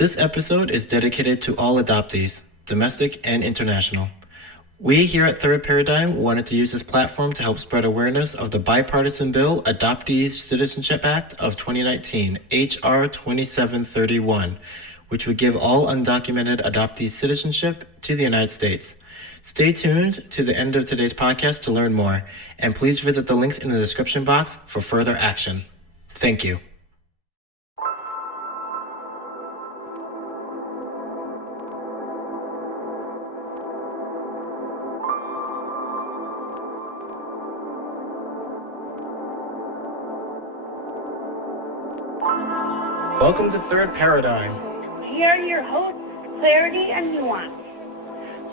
This episode is dedicated to all adoptees, domestic and international. We here at Third Paradigm wanted to use this platform to help spread awareness of the bipartisan bill Adoptee Citizenship Act of 2019, HR 2731, which would give all undocumented adoptees citizenship to the United States. Stay tuned to the end of today's podcast to learn more, and please visit the links in the description box for further action. Thank you. Welcome to Third Paradigm. We are your hosts, Clarity and Nuance.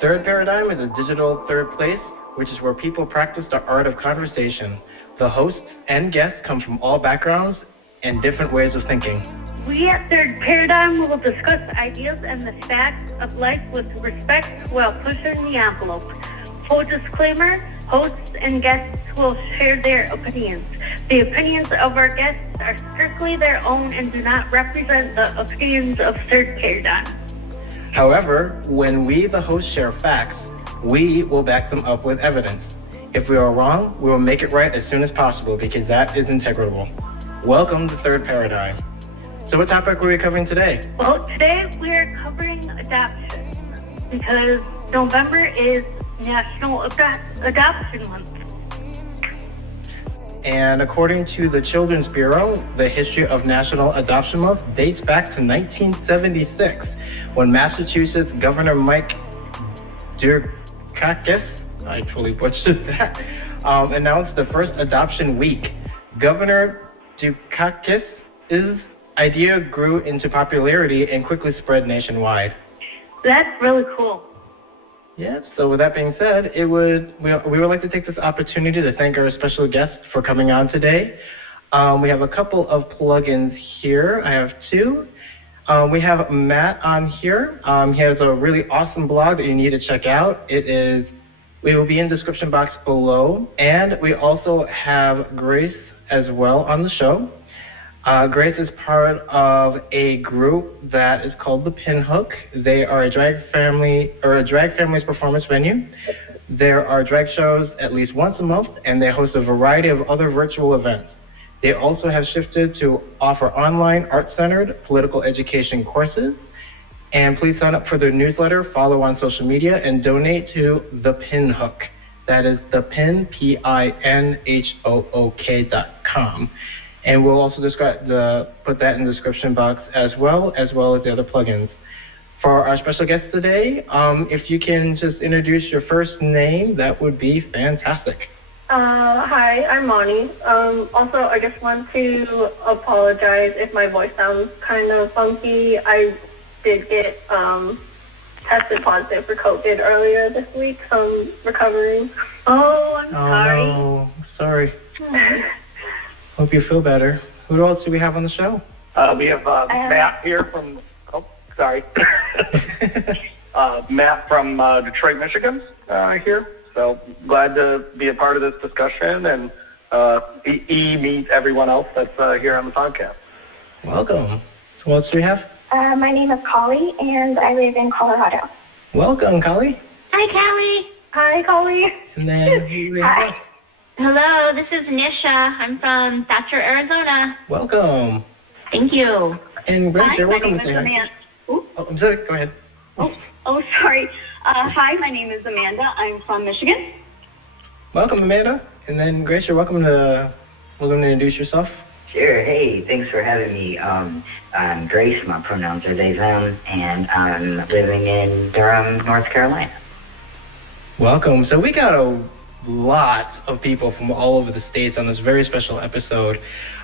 Third Paradigm is a digital third place, which is where people practice the art of conversation. The hosts and guests come from all backgrounds and different ways of thinking. We at Third Paradigm will discuss ideas and the facts of life with respect while pushing the envelope. Full disclaimer, hosts and guests will share their opinions. The opinions of our guests are strictly their own and do not represent the opinions of Third Paradigm. However, when we, the hosts, share facts, we will back them up with evidence. If we are wrong, we will make it right as soon as possible because that is integral. Welcome to Third Paradigm. So what topic are we covering today? Well, today we are covering adoption because November is National Adoption Month. And according to the Children's Bureau, the history of National Adoption Month dates back to 1976, when Massachusetts Governor Mike Dukakis, I totally butchered that, announced the first adoption week. Governor Dukakis' idea grew into popularity and quickly spread nationwide. That's really cool. Yeah, so with that being said, we would like to take this opportunity to thank our special guest for coming on today. We have a couple of plugins here. I have two. We have Matt on here. He has a really awesome blog that you need to check out. We will be in the description box below. And we also have Grace as well on the show. Grace is part of a group that is called the Pinhook. They are a drag family's performance venue. There are drag shows at least once a month, and they host a variety of other virtual events. They also have shifted to offer online, art-centered, political education courses. And please sign up for their newsletter, follow on social media, and donate to the Pinhook. That is the Pin, PINHOOK.com. And we'll also put that in the description box as well as the other plugins. For our special guest today, if you can just introduce your first name, that would be fantastic. Hi, I'm Moni. Also, I just want to apologize if my voice sounds kind of funky. I did get tested positive for COVID earlier this week, so I'm recovering. Oh, I'm sorry. Oh, sorry. Hope you feel better. Who else do we have on the show? We have Matt here from, Matt from Detroit, Michigan here. So glad to be a part of this discussion and meet everyone else that's here on the podcast. Welcome. So what else do we have? My name is Collie, and I live in Colorado. Welcome, Collie. Hi, Callie. Hi, Collie. And then who do we have? Hi. Hello, this is Nisha. I'm from Thatcher, Arizona. Welcome. Thank you. And Grace, Hi, you're my welcome name to is say hi. Amanda. Oh, I'm sorry. Go ahead. Sorry. Hi, my name is Amanda. I'm from Michigan. Welcome, Amanda. And then Grace, you're welcome to introduce yourself. Sure. Hey, thanks for having me. I'm Grace. My pronouns are they, them, and I'm living in Durham, North Carolina. Welcome. So we got a lot of people from all over the states on this very special episode.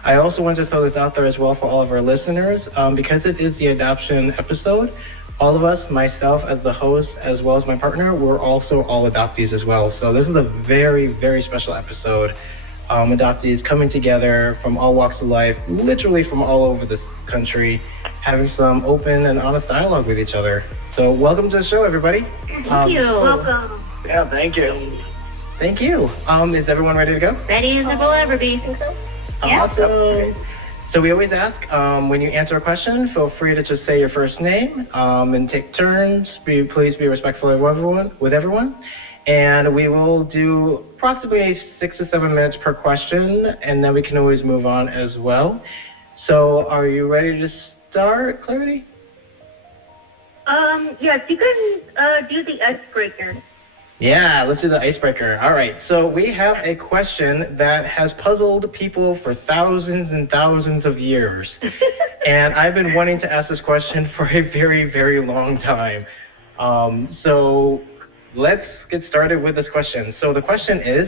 I also want to throw this out there as well for all of our listeners. Because it is the adoption episode, all of us, myself as the host, as well as my partner, we're also all adoptees as well. So this is a very, very special episode. Adoptees coming together from all walks of life, literally from all over this country, having some open and honest dialogue with each other. So welcome to the show, everybody. Thank you. Welcome. Yeah, thank you. Thank you. Is everyone ready to go? Ready as it will ever be. Awesome. So we always ask, when you answer a question, feel free to just say your first name and take turns. Please be respectful with everyone. And we will do approximately 6 to 7 minutes per question, and then we can always move on as well. So are you ready to start, Clarity? Yes, you can do the icebreaker. Yeah, let's do the icebreaker. All right, so we have a question that has puzzled people for thousands and thousands of years. And I've been wanting to ask this question for a very, very long time. So let's get started with this question. So the question is,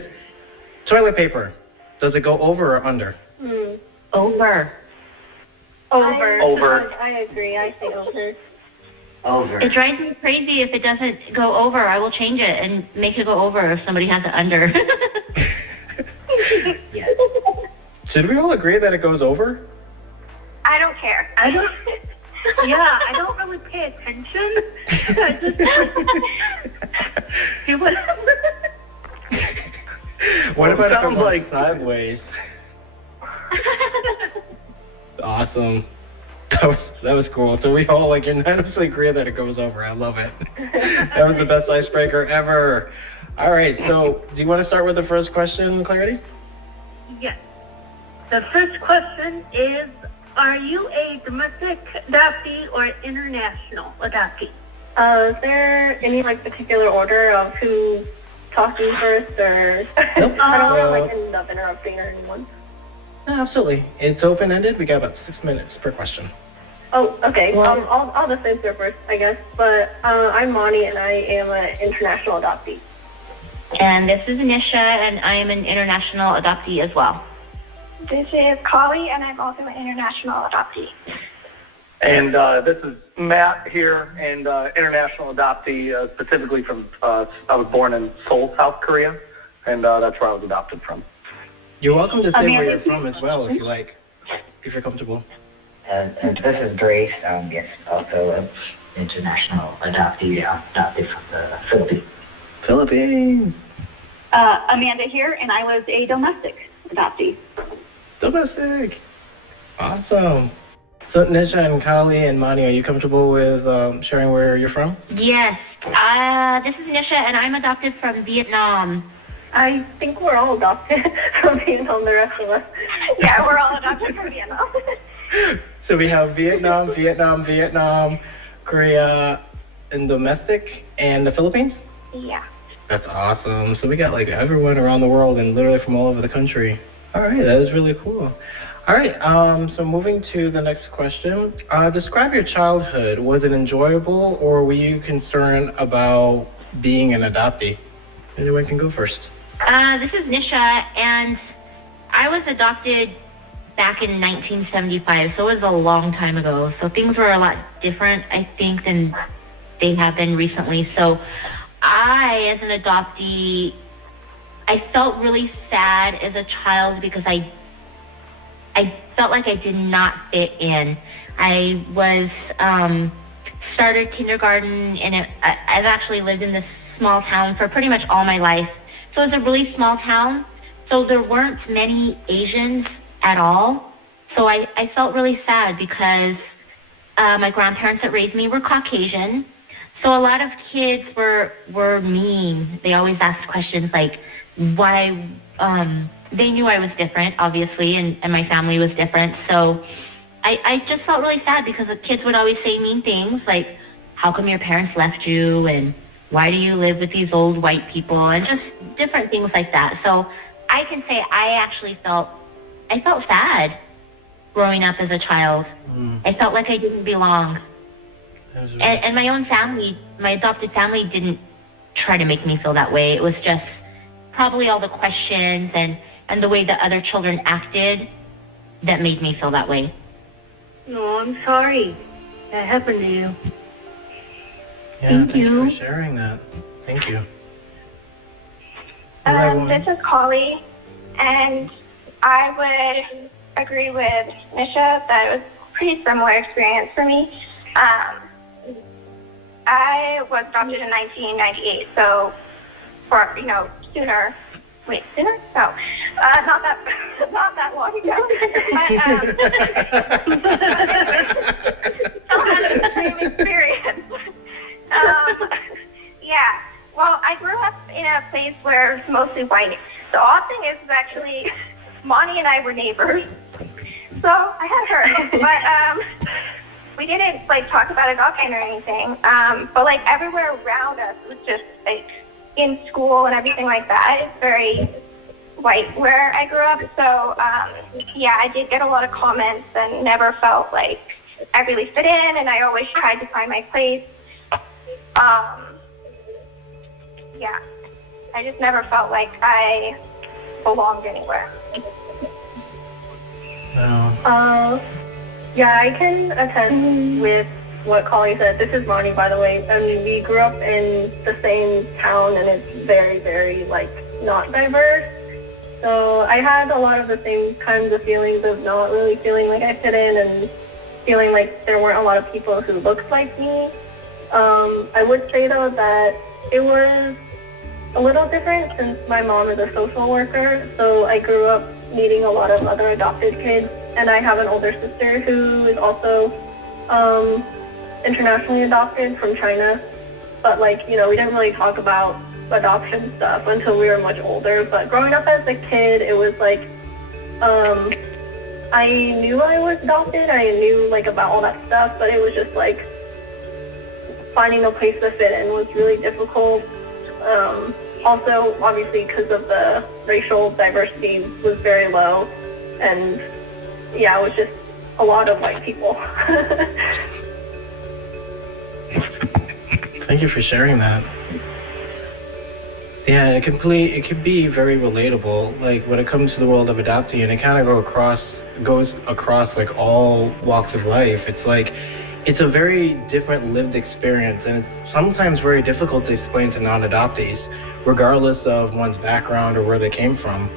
toilet paper, does it go over or under? Over. Over. I agree. I say over. Over. It drives me crazy if it doesn't go over. I will change it and make it go over if somebody has it under. Yes. Should we all agree that it goes over? I don't care. I don't really pay attention. I just do whatever. What about if it sounds went like sideways? Awesome. That was cool. So we all unanimously agree that it goes over. I love it. That was the best icebreaker ever. All right, so do you want to start with the first question, Clarity? Yes. The first question is, are you a domestic adoptee or international adoptee? Is there any particular order of who's talking first, or Nope. I don't want to end up interrupting anyone. No, absolutely. It's open-ended. We got about 6 minutes per question. Oh, okay. Well- I'll just answer first, I guess. But I'm Moni, and I am an international adoptee. And this is Nisha, and I am an international adoptee as well. This is Kali, and I'm also an international adoptee. And this is Matt here, and international adoptee, specifically from, I was born in Seoul, South Korea, and that's where I was adopted from. You're welcome to say where Amanda, you're from as well, if you like, if you're comfortable. And this is Grace. Yes, also an international adoptee, adopted from the Philippines. Philippines. Amanda here, and I was a domestic adoptee. Domestic. Awesome. So Nisha and Kali and Mani, are you comfortable with sharing where you're from? Yes. This is Nisha, and I'm adopted from Vietnam. I think we're all adopted from Vietnam, the rest of us. Yeah, we're all adopted from Vietnam. So we have Vietnam, Korea, and domestic, and the Philippines? Yeah. That's awesome. So we got everyone around the world and literally from all over the country. All right, that is really cool. All right, so moving to the next question. Describe your childhood. Was it enjoyable, or were you concerned about being an adoptee? Anyone can go first. This is Nisha, and I was adopted back in 1975, so it was a long time ago. So things were a lot different, I think, than they have been recently. So I, as an adoptee, I felt really sad as a child because I felt like I did not fit in. I was started kindergarten, and I've actually lived in this small town for pretty much all my life. So it's a really small town, so there weren't many Asians at all. So I felt really sad because my grandparents that raised me were Caucasian. So a lot of kids were mean. They always asked questions like why, they knew I was different, obviously, and my family was different. So I just felt really sad because the kids would always say mean things like, how come your parents left you, and why do you live with these old white people, and just different things like that. So I can say I felt sad growing up as a child. I felt like I didn't belong. And my own family, my adopted family, didn't try to make me feel that way. It was just probably all the questions and the way that other children acted that made me feel that way. No, I'm sorry that happened to you. Yeah, Thank thanks you. for sharing that. Thank you. This is Kali, and I would agree with Nisha that it was a pretty similar experience for me. I was adopted in 1998, so sooner Wait, did I? No, not that long ago. Still had the same experience. Yeah. Well, I grew up in a place where it's mostly white. The odd thing is actually, Monty and I were neighbors, so I had her. But we didn't like talk about adoption or anything. But like everywhere around us was just like in school and everything like that. It's very white where I grew up. So yeah, I did get a lot of comments and never felt like I really fit in, and I always tried to find my place. Yeah, I just never felt like I belonged anywhere. No. Yeah, I can attest with what Collie said. This is Ronnie, by the way. I mean, we grew up in the same town, and it's very, very, like, not diverse. So I had a lot of the same kinds of feelings of not really feeling like I fit in and feeling like there weren't a lot of people who looked like me. I would say, though, that it was a little different since my mom is a social worker. So I grew up meeting a lot of other adopted kids, and I have an older sister who is also internationally adopted from China. But like, you know, we didn't really talk about adoption stuff until we were much older. But growing up as a kid, it was like, I knew I was adopted. I knew like about all that stuff, but it was just like finding a place to fit in was really difficult. Also, obviously, because of the racial diversity was very low, and yeah, it was just a lot of white people. Thank you for sharing that. Yeah, it can be very relatable. Like when it comes to the world of adoptee, and it kind of goes across like all walks of life. It's like it's a very different lived experience, and it's sometimes very difficult to explain to non-adoptees, regardless of one's background or where they came from.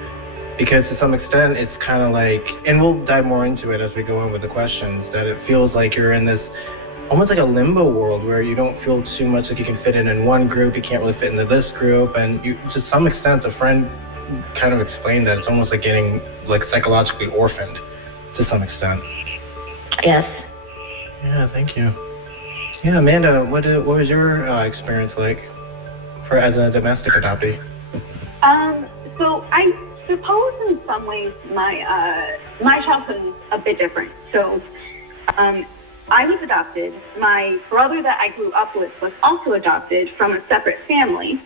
Because to some extent, it's kind of like, and we'll dive more into it as we go in with the questions, that it feels like you're in this, almost like a limbo world where you don't feel too much like you can fit in one group, you can't really fit into this group, and you, to some extent, a friend kind of explained that it's almost like getting like psychologically orphaned to some extent. Yes. Yeah, thank you. Yeah, Amanda, what was your experience like as a domestic adoptee? So I suppose in some ways my childhood is a bit different. So I was adopted. My brother that I grew up with was also adopted from a separate family.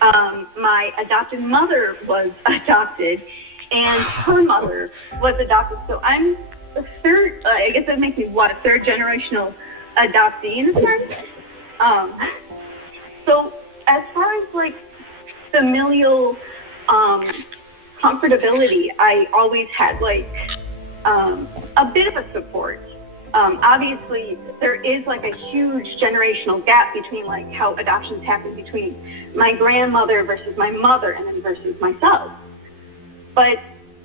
My adopted mother was adopted, and her mother was adopted. So I'm the third, I guess that makes me, a third generational adoptee in a sense. So as far as like familial comfortability, I always had like a bit of a support. Obviously, there is like a huge generational gap between like how adoptions happen between my grandmother versus my mother and then versus myself. But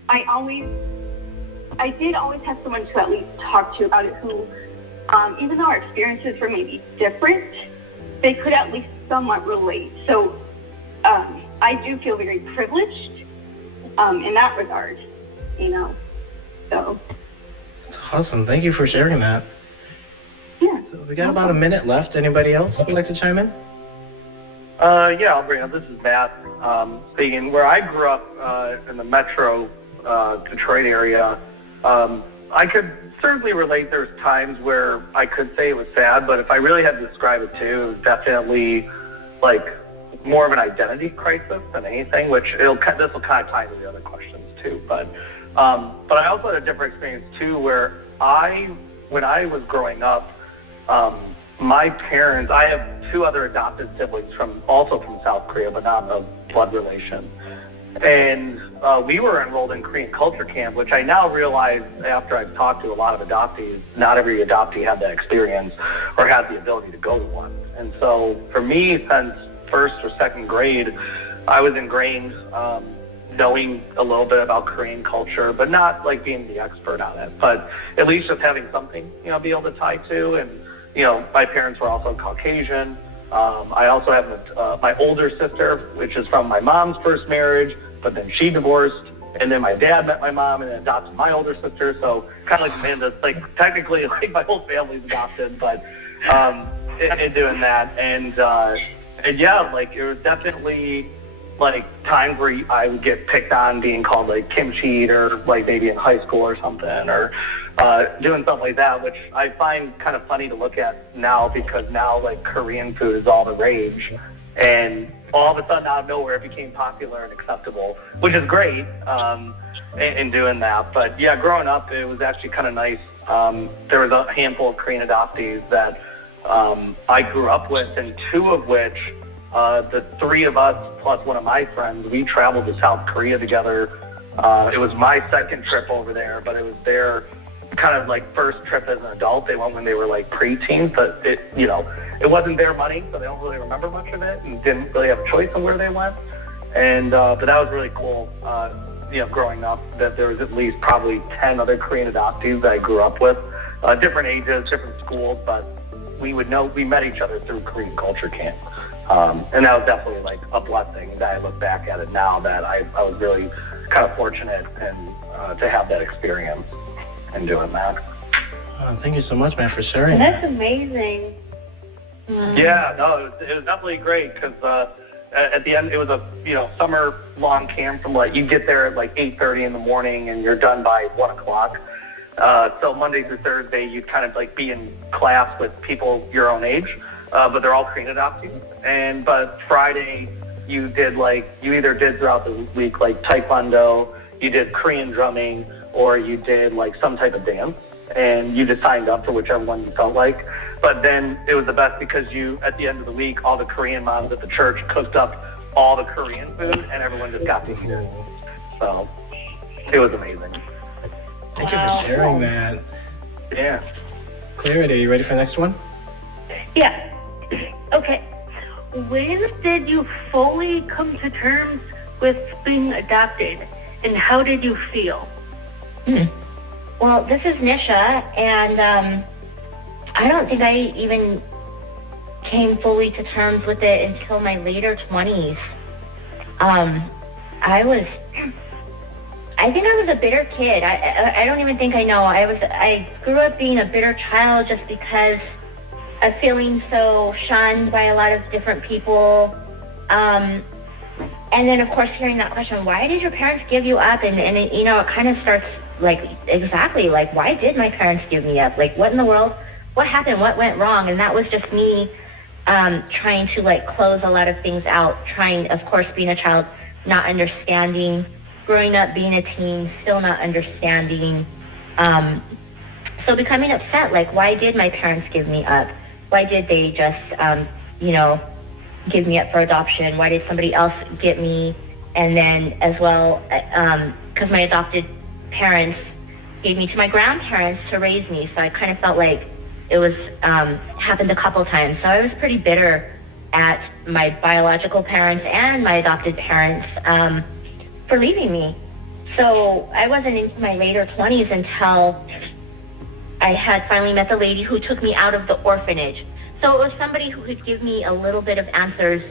I did always have someone to at least talk to about it who, even though our experiences were maybe different, they could at least somewhat relate. So I do feel very privileged in that regard, you know, so. Awesome. Thank you for sharing that. Yeah. So we got about a minute left. Anybody else would like to chime in? Yeah, I'll bring up. This is Matt speaking. Where I grew up in the metro Detroit area, I could certainly relate. There's times where I could say it was sad, but if I really had to describe it too, it was definitely like more of an identity crisis than anything, which this will kind of tie into the other questions too. But I also had a different experience too, where when I was growing up, my parents, I have two other adopted siblings also from South Korea, but not of blood relation. And we were enrolled in Korean culture camp, which I now realize after I've talked to a lot of adoptees, not every adoptee had that experience or had the ability to go to one. And so for me, since first or second grade, I was ingrained knowing a little bit about Korean culture, but not like being the expert on it, but at least just having something, be able to tie to. And, my parents were also Caucasian. I also have my older sister, which is from my mom's first marriage, but then she divorced. And then my dad met my mom and adopted my older sister. So kind of like Amanda's, like technically like my whole family's adopted, but in doing that. And yeah, like it was definitely like times where I would get picked on being called like kimchi eater, like maybe in high school or something, or doing something like that, which I find kind of funny to look at now, because now like Korean food is all the rage, and all of a sudden out of nowhere it became popular and acceptable, which is great in doing that. But yeah, growing up it was actually kind of nice. There was a handful of Korean adoptees that I grew up with, and two of which, the three of us plus one of my friends, we traveled to South Korea together. It was my second trip over there, but it was their kind of like first trip as an adult. They went when they were like preteens, but it wasn't their money, so they don't really remember much of it and didn't really have a choice on where they went. And but that was really cool, growing up, that there was at least probably 10 other Korean adoptees that I grew up with, different ages, different schools, but we met each other through Korean culture camp. And that was definitely like a blessing that I look back at it now, that I was really kind of fortunate and to have that experience and doing that. Thank you so much, man, for sharing. That's amazing. Yeah, no, it was definitely great, because at the end it was a summer long camp from like, you get there at like 8:30 in the morning and you're done by 1 o'clock. So Monday through Thursday you'd kind of like be in class with people your own age, but they're all Korean adoptees. But Friday you either did throughout the week like Taekwondo, you did Korean drumming, or you did like some type of dance, and you just signed up for whichever one you felt like. But then it was the best, because at the end of the week, all the Korean moms at the church cooked up all the Korean food, and everyone just got to eat it. So it was amazing. Thank you for sharing that. Yeah. Clarity, are you ready for the next one? Yeah. Okay. When did you fully come to terms with being adopted, and how did you feel? Well, this is Nisha, and I don't think I even came fully to terms with it until my later 20s. I think I was a bitter kid. I don't even think I know. I grew up being a bitter child just because of feeling so shunned by a lot of different people. And then, of course, hearing that question, why did your parents give you up? And it, it kind of starts like, exactly, like, why did my parents give me up? Like, what in the world? What happened? What went wrong? And that was just me trying to, like, close a lot of things out, trying, of course, being a child, not understanding, growing up, being a teen, still not understanding. So becoming upset, like, why did my parents give me up? Why did they just, give me up for adoption? Why did somebody else get me? And then as well, because my adopted parents gave me to my grandparents to raise me, so I kind of felt like it was happened a couple times. So I was pretty bitter at my biological parents and my adopted parents for leaving me. So I wasn't into my later 20s until I had finally met the lady who took me out of the orphanage. So it was somebody who could give me a little bit of answers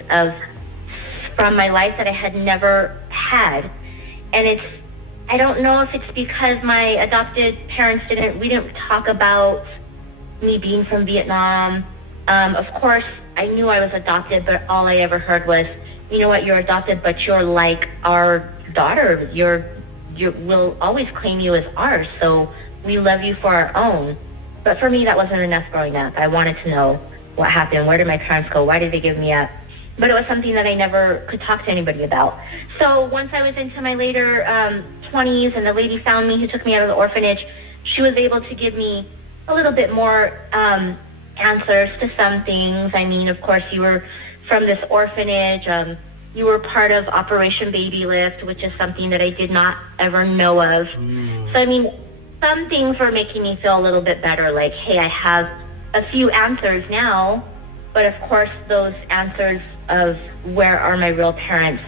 from my life that I had never had. And I don't know if it's because my adopted parents we didn't talk about me being from Vietnam. Of course, I knew I was adopted, but all I ever heard was, you know what, you're adopted, but you're like our daughter. We'll always claim you as ours, so we love you for our own. But for me, that wasn't enough growing up. I wanted to know what happened. Where did my parents go? Why did they give me up? But it was something that I never could talk to anybody about. So once I was into my later 20s and the lady found me who took me out of the orphanage, she was able to give me a little bit more answers to some things. I mean, of course, you were from this orphanage. You were part of Operation Baby Lift, which is something that I did not ever know of. So, I mean, some things were making me feel a little bit better, like, hey, I have a few answers now, but of course those answers of where are my real parents,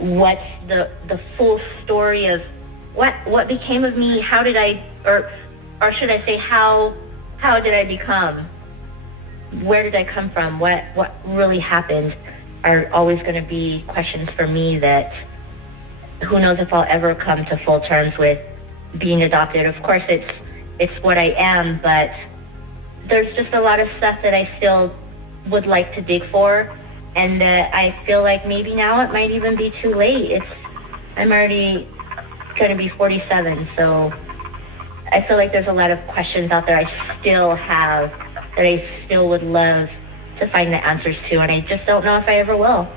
what's the full story of what became of me, how did I, or should I say how did I become where did I come from? What really happened are always going to be questions for me that who knows if I'll ever come to full terms with being adopted. Of course, it's what I am, but there's just a lot of stuff that I still would like to dig for, and that I feel like maybe now it might even be too late. I'm already going to be 47, so I feel like there's a lot of questions out there I still have that I still would love to find the answers to, and I just don't know if I ever will.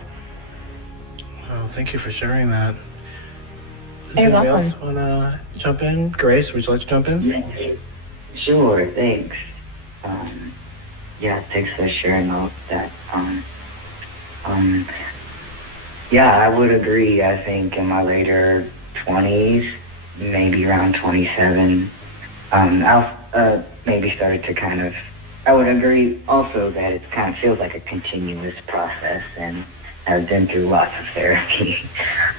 Oh, thank you for sharing that. Does You're anybody welcome. else want to jump in? Grace, would you like to jump in? Sure, thanks. Yeah, thanks for sharing all that. Yeah, I would agree. I think in my later 20s, maybe around 27, I maybe started to kind of, I would agree also that it kind of feels like a continuous process, and I've been through lots of therapy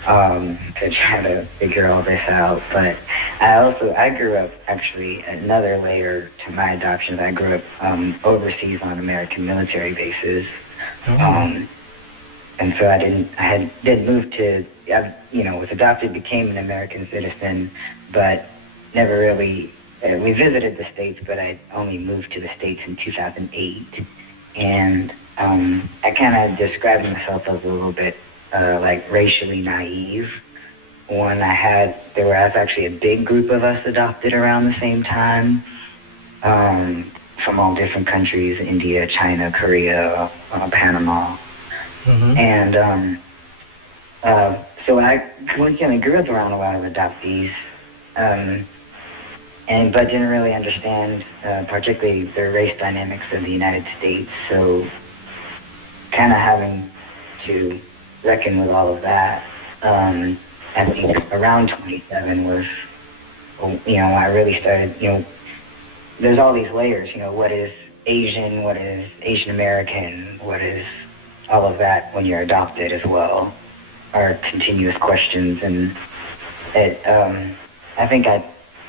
to try to figure all this out. But I grew up, actually, another layer to my adoptions. I grew up overseas on American military bases. And so I did move to, was adopted, became an American citizen, but never really, we visited the States, but I only moved to the States in 2008. And I kind of described myself as a little bit like racially naive. When there was actually a big group of us adopted around the same time, from all different countries, India, China, Korea, Panama. And so I kind of grew up around a lot of adoptees, but didn't really understand particularly the race dynamics of the United States. So kind of having to reckon with all of that, I think around 27 was, I really started, there's all these layers, what is Asian, what is Asian American, what is all of that when you're adopted as well, are continuous questions. And I think I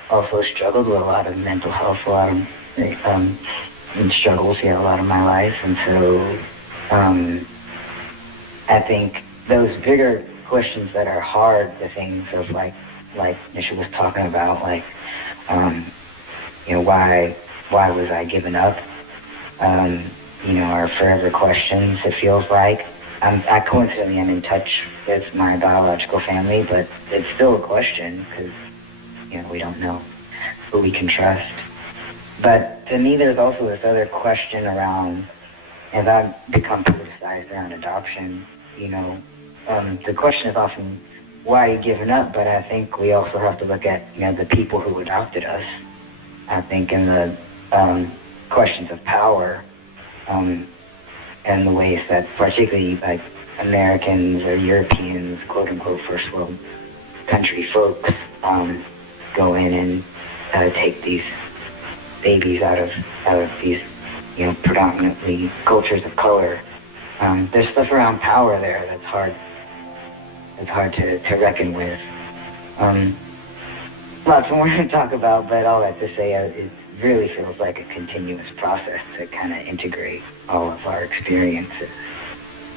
also struggled with a lot of mental health, a lot of struggles, a lot of my life. And so I think those bigger questions that are hard, the things of like Nisha was talking about, like, why was I given up? Are forever questions, it feels like. I coincidentally am in touch with my biological family, but it's still a question because, we don't know who we can trust. But to me, there's also this other question around, as I've become politicized around adoption, the question is often, why are you giving up? But I think we also have to look at, the people who adopted us. I think in the questions of power, and the ways that particularly like Americans or Europeans, quote unquote, first world country folks, go in and take these babies out of these, predominantly cultures of color. There's stuff around power there that's hard to reckon with. Lots more to talk about, but all that to say, it really feels like a continuous process to kind of integrate all of our experiences.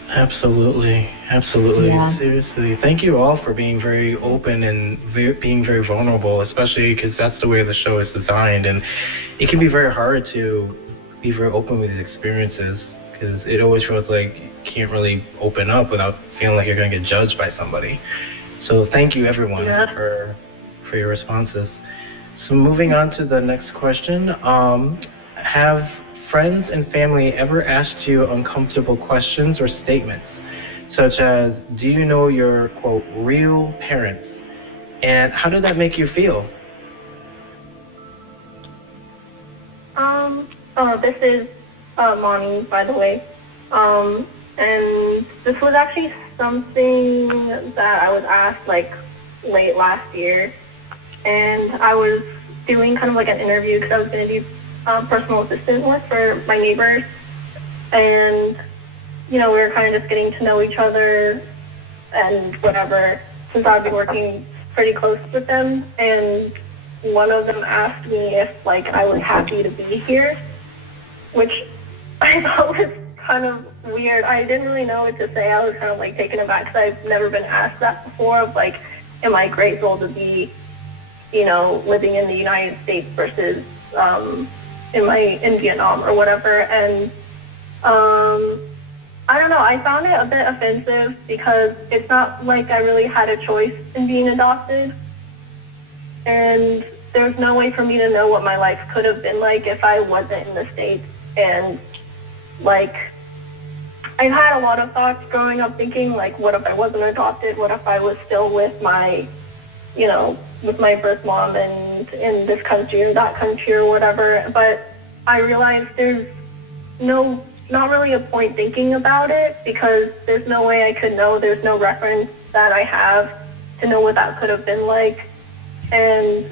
Absolutely. Yeah. Seriously. Thank you all for being very open and being very vulnerable, especially because that's the way the show is designed. And it can be very hard to be very open with these experiences because it always feels like you can't really open up without feeling like you're going to get judged by somebody. So thank you, everyone, for your responses. So moving on to the next question, have friends and family ever asked you uncomfortable questions or statements, such as, do you know your, quote, real parents? And how did that make you feel? This is Moni, by the way. And this was actually something that I was asked late last year. And I was doing kind of like an interview because I was going to do personal assistant work for my neighbors. And, we were kind of just getting to know each other and whatever, since I've been working pretty close with them. And one of them asked me if, I was happy to be here, which I thought was kind of weird. I didn't really know what to say. I was kind of like taken aback because I've never been asked that before of like, am I grateful to be, you know, living in the United States versus in Vietnam or whatever. And I don't know, I found it a bit offensive because it's not like I really had a choice in being adopted. And there's no way for me to know what my life could have been like if I wasn't in the States. And like, I've had a lot of thoughts growing up thinking like, what if I wasn't adopted? What if I was still with my, you know, with my birth mom and in this country or that country or whatever. But I realized there's not really a point thinking about it because there's no way I could know. There's no reference that I have to know what that could have been like. And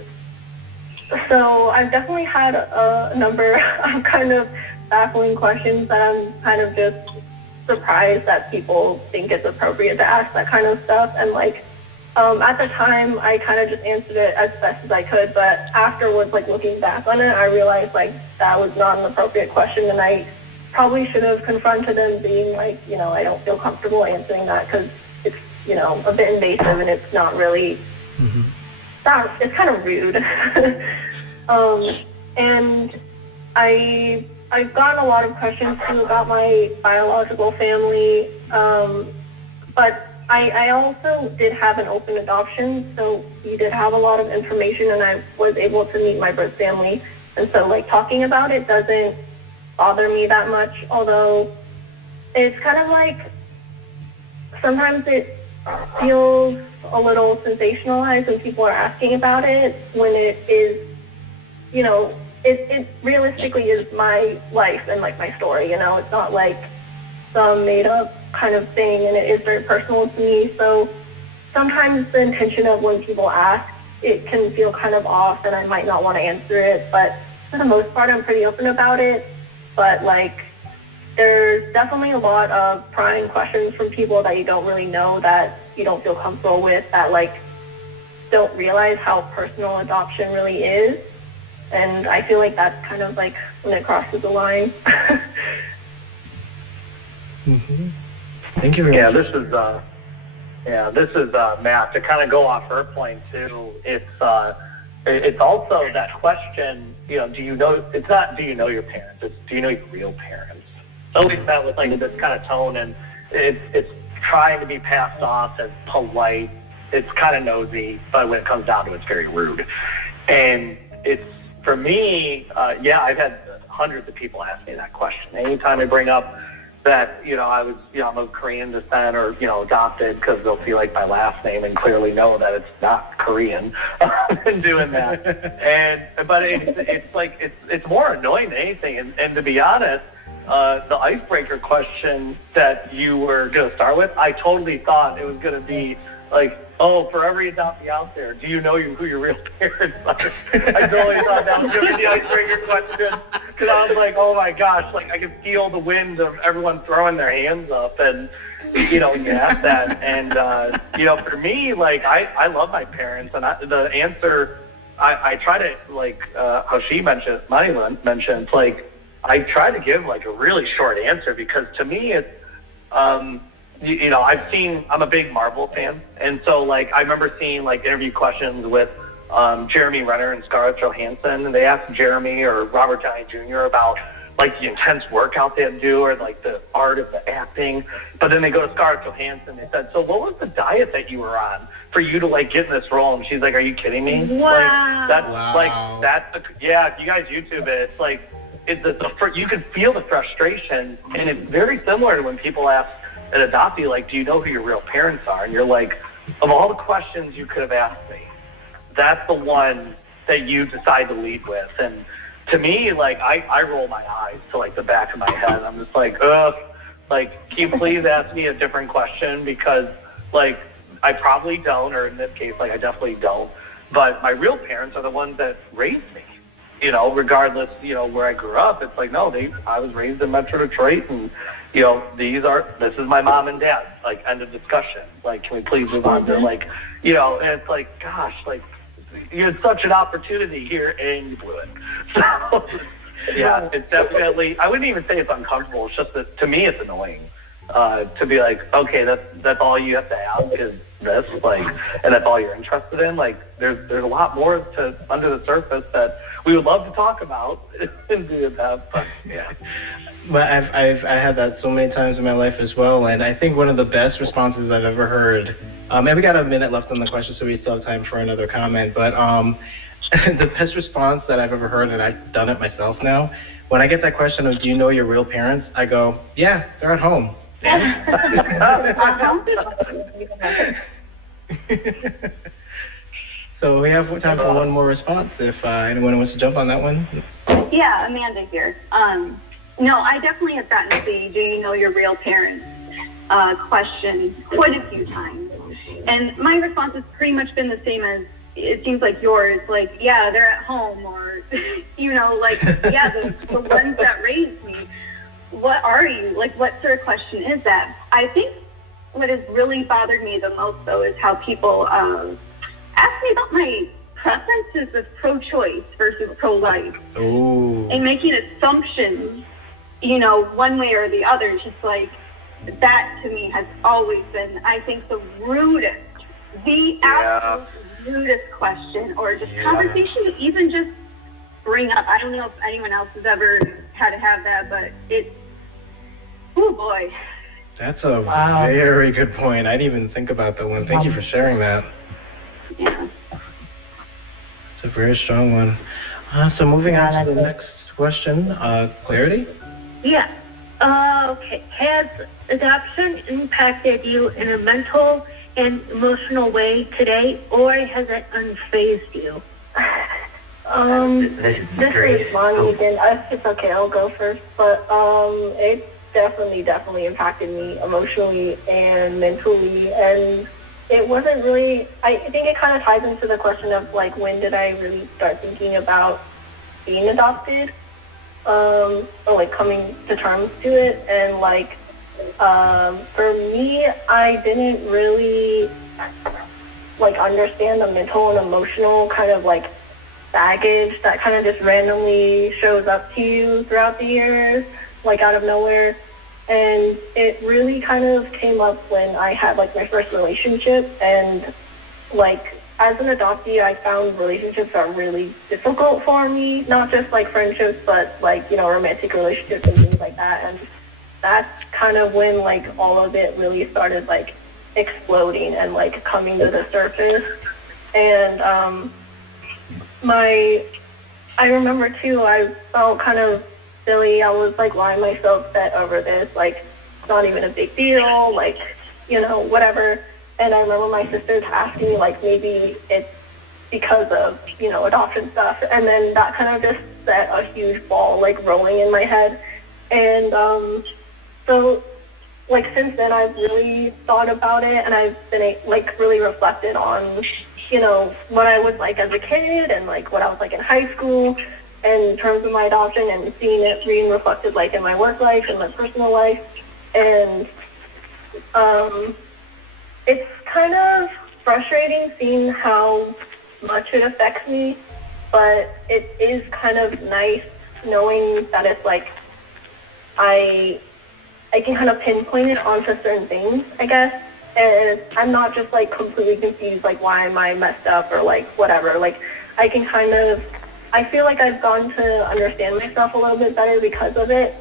so I've definitely had a number of kind of baffling questions that I'm kind of just surprised that people think it's appropriate to ask that kind of stuff. And like, at the time, I kind of just answered it as best as I could, but afterwards, like looking back on it, I realized like that was not an appropriate question, and I probably should have confronted them being like, you know, I don't feel comfortable answering that because it's, you know, a bit invasive and it's not really, it's kind of rude. And I've gotten a lot of questions too about my biological family, but I also did have an open adoption, so you did have a lot of information, and I was able to meet my birth family. And so, like, talking about it doesn't bother me that much, although it's kind of like sometimes it feels a little sensationalized when people are asking about it, when it is, you know, it realistically is my life and, like, my story, you know? It's not like some made-up kind of thing, and it is very personal to me. So sometimes the intention of when people ask, it can feel kind of off, and I might not want to answer it, but for the most part, I'm pretty open about it. But, like, there's definitely a lot of prying questions from people that you don't really know, that you don't feel comfortable with, that, like, don't realize how personal adoption really is. And I feel like that's kind of, like, when it crosses the line. Thank you very much. This is Matt. To kind of go off her point too, it's also that question, you know, do you know, it's not do you know your parents, it's do you know your real parents. At least that with like this kind of tone, and it's trying to be passed off as polite. It's kind of nosy, but when it comes down to it, it's very rude. And it's, for me, I've had hundreds of people ask me that question. Anytime I bring up that, you know, I'm of Korean descent or, you know, adopted, because they'll see like my last name and clearly know that it's not Korean in doing that. But it's like, it's more annoying than anything. And to be honest, the icebreaker question that you were going to start with, I totally thought it was going to be like, oh, for every adoptee out there, do you know who your real parents are? I totally thought that was going to be the icebreaker question, because I was like, oh my gosh, like I could feel the wind of everyone throwing their hands up, and you know, you ask that, and you know, for me, like I love my parents, and the answer, I try to, like how she mentioned, Manila mentioned, like I try to give like a really short answer, because to me it's you know, I'm a big Marvel fan, and so like I remember seeing like interview questions with Jeremy Renner and Scarlett Johansson, and they asked Jeremy or Robert Downey Jr. about like the intense workout they had to do, or like the art of the acting. But then they go to Scarlett Johansson, they said, so what was the diet that you were on for you to like get in this role? And she's like, are you kidding me? Wow. Like, that's like, that's, yeah, if you guys YouTube it, it's like, you can feel the frustration, and it's very similar to when people ask an adoptee, like, do you know who your real parents are? And you're like, of all the questions you could have asked me, that's the one that you decide to lead with. And to me, like, I roll my eyes to, like, the back of my head. I'm just like, ugh, like, can you please ask me a different question? Because, like, I probably don't, or in this case, like, I definitely don't. But my real parents are the ones that raised me. You know, regardless, you know, where I grew up, it's like, no, I was raised in Metro Detroit, and, you know, this is my mom and dad, like, end of discussion. Like, can we please move on to, like, you know, and it's like, gosh, like, you had such an opportunity here, and you blew it. So, Yeah, it's definitely, I wouldn't even say it's uncomfortable. It's just that, to me, it's annoying. To be like, okay, that's all you have to ask is this, like, and that's all you're interested in. Like, there's a lot more to under the surface that we would love to talk about and do that, but yeah. But I had that so many times in my life as well, and I think one of the best responses I've ever heard, and we got a minute left on the question, so we still have time for another comment, but the best response that I've ever heard, and I've done it myself now, when I get that question of, do you know your real parents? I go, yeah, they're at home. So we have time for one more response if anyone wants to jump on that one. Yeah, Amanda here. No, I definitely have gotten the do you know your real parents question quite a few times. And my response has pretty much been the same as it seems like yours, like, yeah, they're at home, or, you know, like, yeah, the ones that raised me. What are you? Like, what sort of question is that? I think what has really bothered me the most, though, is how people ask me about my preferences of pro-choice versus pro-life. Ooh. And making assumptions, you know, one way or the other. Just like, that to me has always been, I think, the rudest, the absolute rudest question or just conversation to even just bring up. I don't know if anyone else has ever had to have that, but it's, oh boy. That's a very good point. I didn't even think about that one. Thank you for sharing that. Yeah. It's a very strong one. So moving on to the next question, Clarity? Yeah. Okay. Has adoption impacted you in a mental and emotional way today, or has it unfazed you? This is Lonnie again. It's okay, I'll go first. But it definitely impacted me emotionally and mentally. And it wasn't really, I think it kind of ties into the question of, like, when did I really start thinking about being adopted? Or, like, coming to terms to it. And, like, for me, I didn't really, like, understand the mental and emotional kind of, like, baggage that kind of just randomly shows up to you throughout the years, like, out of nowhere. And it really kind of came up when I had, like, my first relationship. And, like, as an adoptee, I found relationships are really difficult for me, not just, like, friendships, but, like, you know, romantic relationships and things like that. And that's kind of when, like, all of it really started, like, exploding and, like, coming to the surface. And I remember, too, I felt kind of silly. I was, like, lying myself set over this, like, it's not even a big deal, like, you know, whatever. And I remember my sisters asking me, like, maybe it's because of, you know, adoption stuff. And then that kind of just set a huge ball, like, rolling in my head. And so, like, since then, I've really thought about it, and I've been, like, really reflected on, you know, what I was like as a kid and, like, what I was like in high school in terms of my adoption, and seeing it being reflected, like, in my work life and my personal life. And it's kind of frustrating seeing how much it affects me, but it is kind of nice knowing that it's, like, I can kind of pinpoint it onto certain things, I guess. And I'm not just, like, completely confused, like, why am I messed up or, like, whatever. Like, I can kind of, I feel like I've gotten to understand myself a little bit better because of it,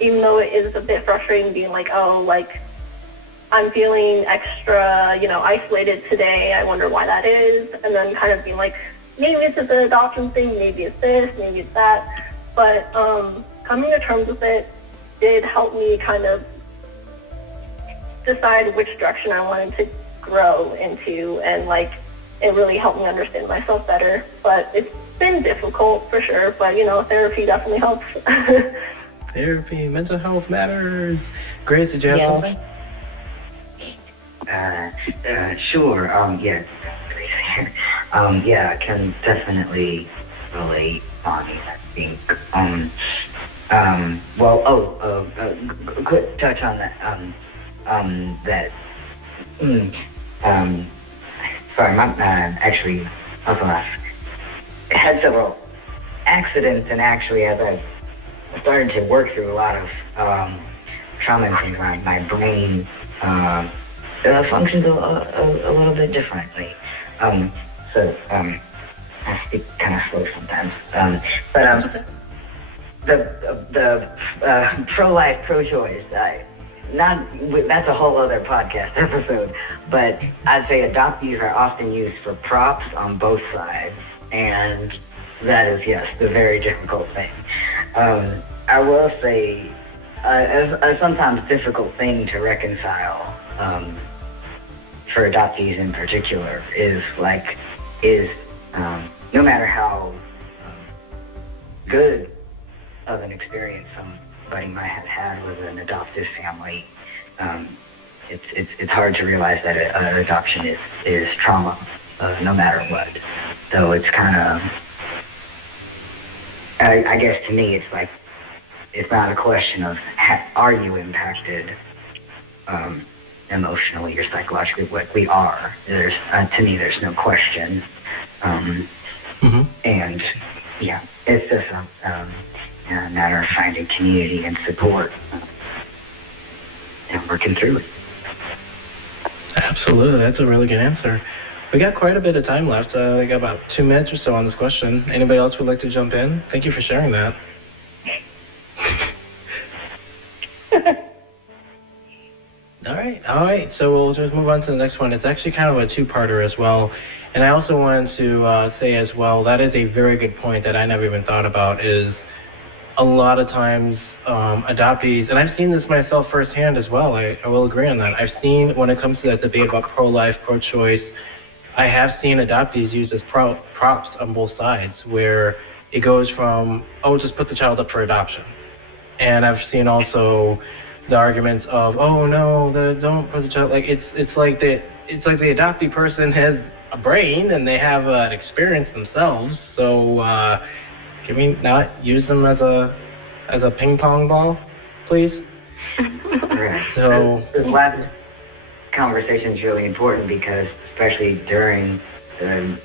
even though it is a bit frustrating being like, oh, like, I'm feeling extra, you know, isolated today. I wonder why that is. And then kind of being like, maybe it's the adoption thing, maybe it's this, maybe it's that. But coming to terms with it did help me kind of decide which direction I wanted to grow into, and, like, it really helped me understand myself better. But it's been difficult for sure, but, you know, therapy definitely helps. Therapy, mental health matters. Grace, did you have something? Sure. Yes. Yeah, I can definitely relate on it, I think. Quick touch on that. Sorry, actually, also had several accidents, and actually, as I've started to work through a lot of trauma and things. My brain functions a little bit differently. So I speak kind of slow sometimes. But the pro-life, pro-choice, that's a whole other podcast episode. But I'd say adoptees are often used for props on both sides, and that is, yes, the very difficult thing. I will say, a sometimes difficult thing to reconcile for adoptees in particular is no matter how good of an experience somebody might have had with an adoptive family, it's hard to realize that an adoption is trauma, no matter what. So it's kind of, I guess to me, it's like, it's not a question of are you impacted emotionally or psychologically. What we are, to me, there's no question. And yeah, it's just a matter of finding community and support and working through it. Absolutely, that's a really good answer. We got quite a bit of time left. We got about 2 minutes or so on this question. Anybody else would like to jump in? Thank you for sharing that. All right. So we'll just move on to the next one. It's actually kind of a two-parter as well. And I also wanted to say as well, that is a very good point that I never even thought about, is a lot of times adoptees, and I've seen this myself firsthand as well, I will agree on that. I've seen, when it comes to that debate about pro-life, pro-choice, I have seen adoptees used as props on both sides, where it goes from, oh, just put the child up for adoption. And I've seen also the arguments of, oh no, don't put the child, like it's like the adoptee person has a brain and they have an experience themselves, so can we not use them as a ping pong ball, please? Right. So this last conversation is really important because, especially during the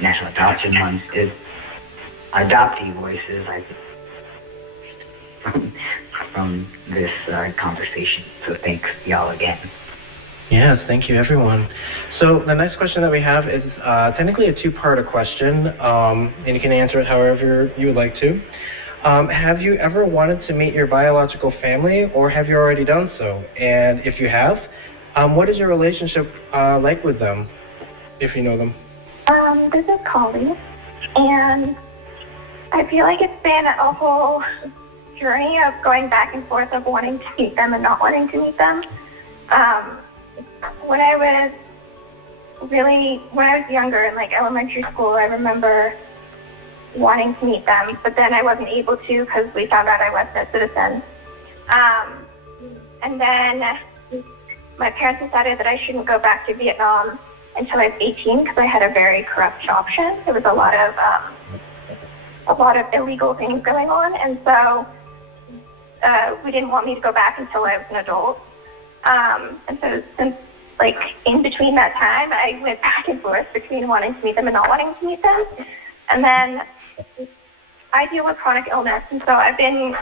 National Adoption Month, is adoptee voices, I think, from this conversation. So thanks, y'all, again. Yes, thank you, everyone. So the next question that we have is technically a two-parter question, and you can answer it however you would like to. Have you ever wanted to meet your biological family, or have you already done so? And if you have, what is your relationship like with them, if you know them? This is Colleen, and I feel like it's been a whole journey of going back and forth of wanting to meet them and not wanting to meet them. When I was younger in like elementary school, I remember wanting to meet them, but then I wasn't able to because we found out I wasn't a citizen. And then my parents decided that I shouldn't go back to Vietnam until I was 18 because I had a very corrupt option. There was a lot of illegal things going on, and so we didn't want me to go back until I was an adult. And so since like in between that time, I went back and forth between wanting to meet them and not wanting to meet them. And then I deal with chronic illness, and so I've been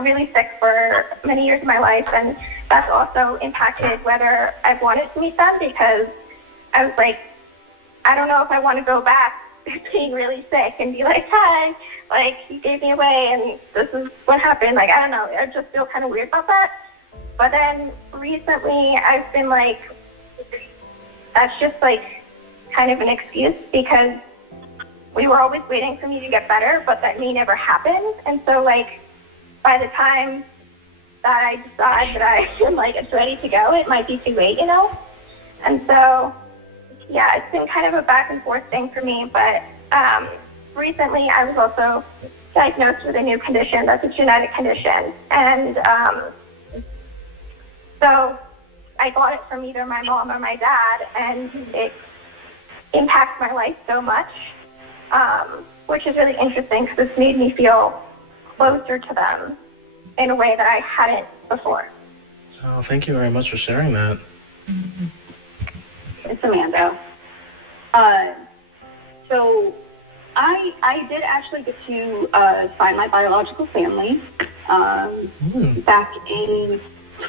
really sick for many years of my life, and that's also impacted whether I've wanted to meet them, because I was like, I don't know if I want to go back being really sick and be like, hi, like you gave me away and this is what happened. Like, I don't know, I just feel kind of weird about that. But then recently I've been like, that's just like kind of an excuse, because we were always waiting for me to get better, but that may never happen. And so like by the time that I decide that I am like it's ready to go, it might be too late, you know? And so yeah, it's been kind of a back and forth thing for me. But recently I was also diagnosed with a new condition that's a genetic condition. And so I got it from either my mom or my dad, and it impacts my life so much, which is really interesting because it's made me feel closer to them in a way that I hadn't before. Oh, thank you very much for sharing that. It's Amanda. So I did actually get to find my biological family. Back in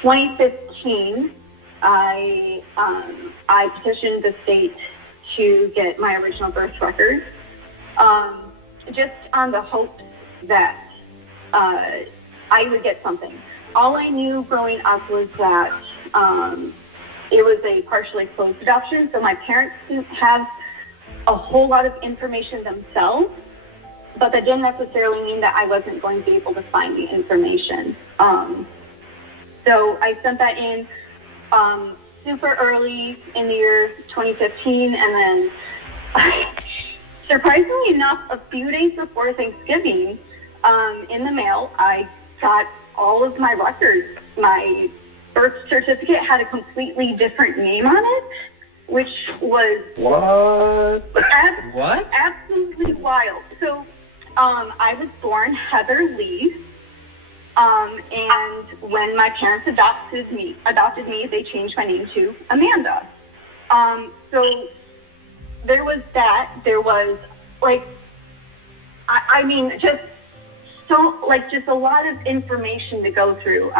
2015, I petitioned the state to get my original birth record, just on the hopes that I would get something. All I knew growing up was that it was a partially closed adoption, so my parents didn't have a whole lot of information themselves, but that didn't necessarily mean that I wasn't going to be able to find the information. So I sent that in super early in the year 2015, and then surprisingly enough, a few days before Thanksgiving, in the mail, I got all of my records. My birth certificate had a completely different name on it, which was What? Absolutely wild. So I was born Heather Lee, and when my parents adopted me, they changed my name to Amanda. So there was that. There was just a lot of information to go through.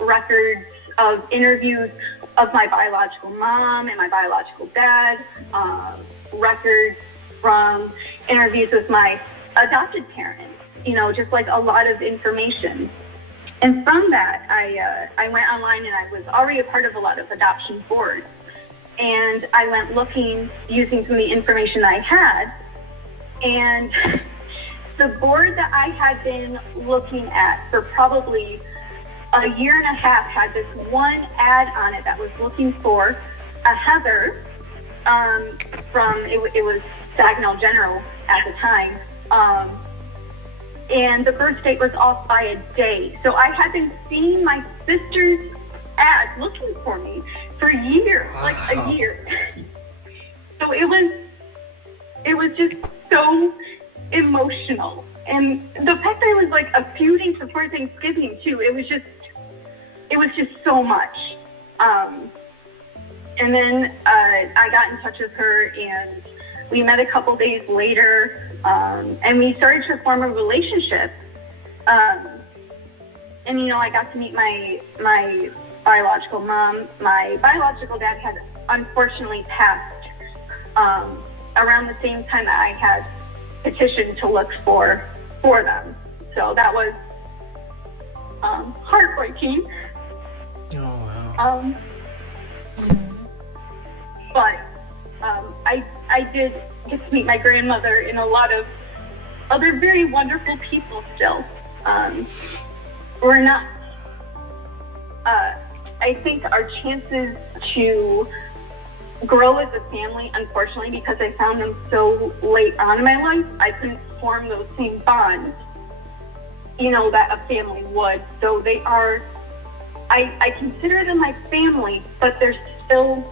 Records of interviews of my biological mom and my biological dad, records from interviews with my adopted parents, just like a lot of information. And from that, I went online, and I was already a part of a lot of adoption boards. And I went looking, using some of the information I had, and the board that I had been looking at for probably a year and a half had this one ad on it that was looking for a Heather from, it was Saginaw General at the time, and the birth date was off by a day. So I had been seeing my sister's ad looking for me for years, like a year. So it was just so emotional. And the fact that it was like a few days before Thanksgiving too, it was just so much. And then I got in touch with her, and we met a couple days later, and we started to form a relationship. And I got to meet my biological mom. My biological dad had unfortunately passed around the same time that I had petitioned to look for them. So that was heartbreaking. Oh, wow. But I did get to meet my grandmother and a lot of other very wonderful people still. We're not, I think our chances to grow as a family, unfortunately, because I found them so late on in my life, I couldn't form those same bonds, that a family would. So they are, I consider them my family, but they're still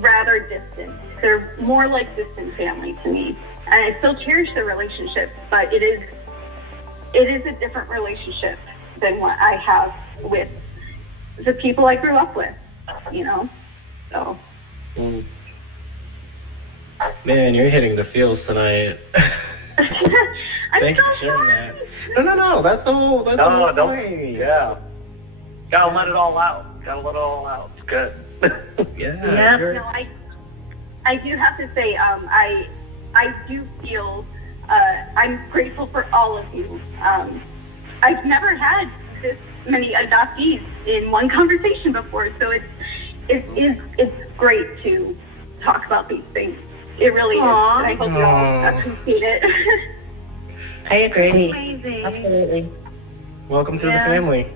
rather distant. They're more like distant family to me. And I still cherish the relationship, but it is a different relationship than what I have with the people I grew up with, so. Man, you're hitting the feels tonight. Thanks for sharing that. No, that's the whole point. Yeah. Gotta let it all out. It's good. Yeah. No, I do have to say, I do feel, I'm grateful for all of you. I've never had this many adoptees in one conversation before, so it's great to talk about these things. It really is. And I hope you all appreciate it. I agree. Amazing. Absolutely. Welcome to the family.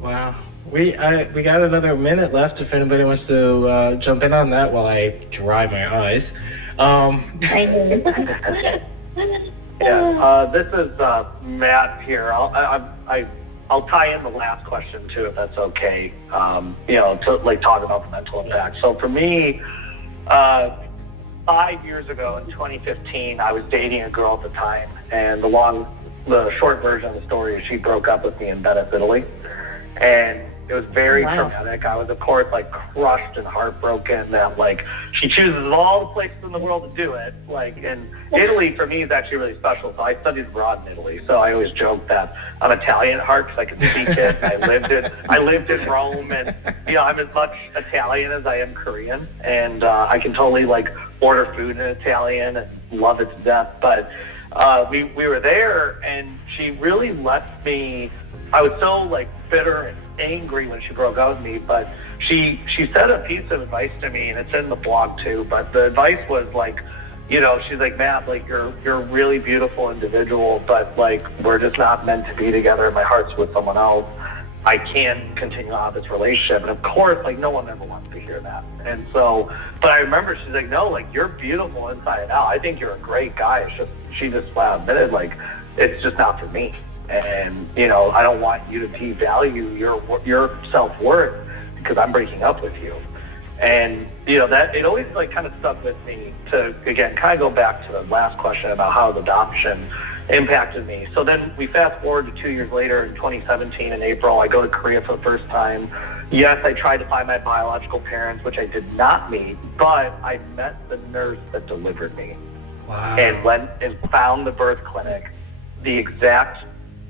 Wow. We got another minute left if anybody wants to jump in on that while I dry my eyes. Yeah, this is Matt here. I'll tie in the last question too, if that's okay. To talk about the mental impact. So for me, 5 years ago in 2015, I was dating a girl at the time, and the short version of the story is she broke up with me in Venice, Italy, and It was very traumatic. I was, of course, like crushed and heartbroken that like she chooses of all the places in the world to do it. Like, and Italy for me is actually really special. So I studied abroad in Italy. So I always joke that I'm Italian at heart because I can speak it. I lived in Rome, and I'm as much Italian as I am Korean, and I can totally like order food in Italian and love it to death. But we were there, and she really let me. I was so like bitter and angry when she broke up with me, but she said a piece of advice to me, and it's in the blog too. But the advice was like, she's like, Matt, like you're a really beautiful individual, but like we're just not meant to be together. My heart's with someone else. I can't continue on this relationship. And of course, like no one ever wants to hear that. And so, but I remember she's like, no, like you're beautiful inside and out. I think you're a great guy. It's just, she just flat out admitted, like, it's just not for me. And, I don't want you to devalue your self-worth because I'm breaking up with you. And, that it always like kind of stuck with me to, again, kind of go back to the last question about how the adoption impacted me. So then we fast forward to 2 years later in 2017 in April, I go to Korea for the first time. Yes, I tried to find my biological parents, which I did not meet, but I met the nurse that delivered me. Wow. And went and found the birth clinic, the exact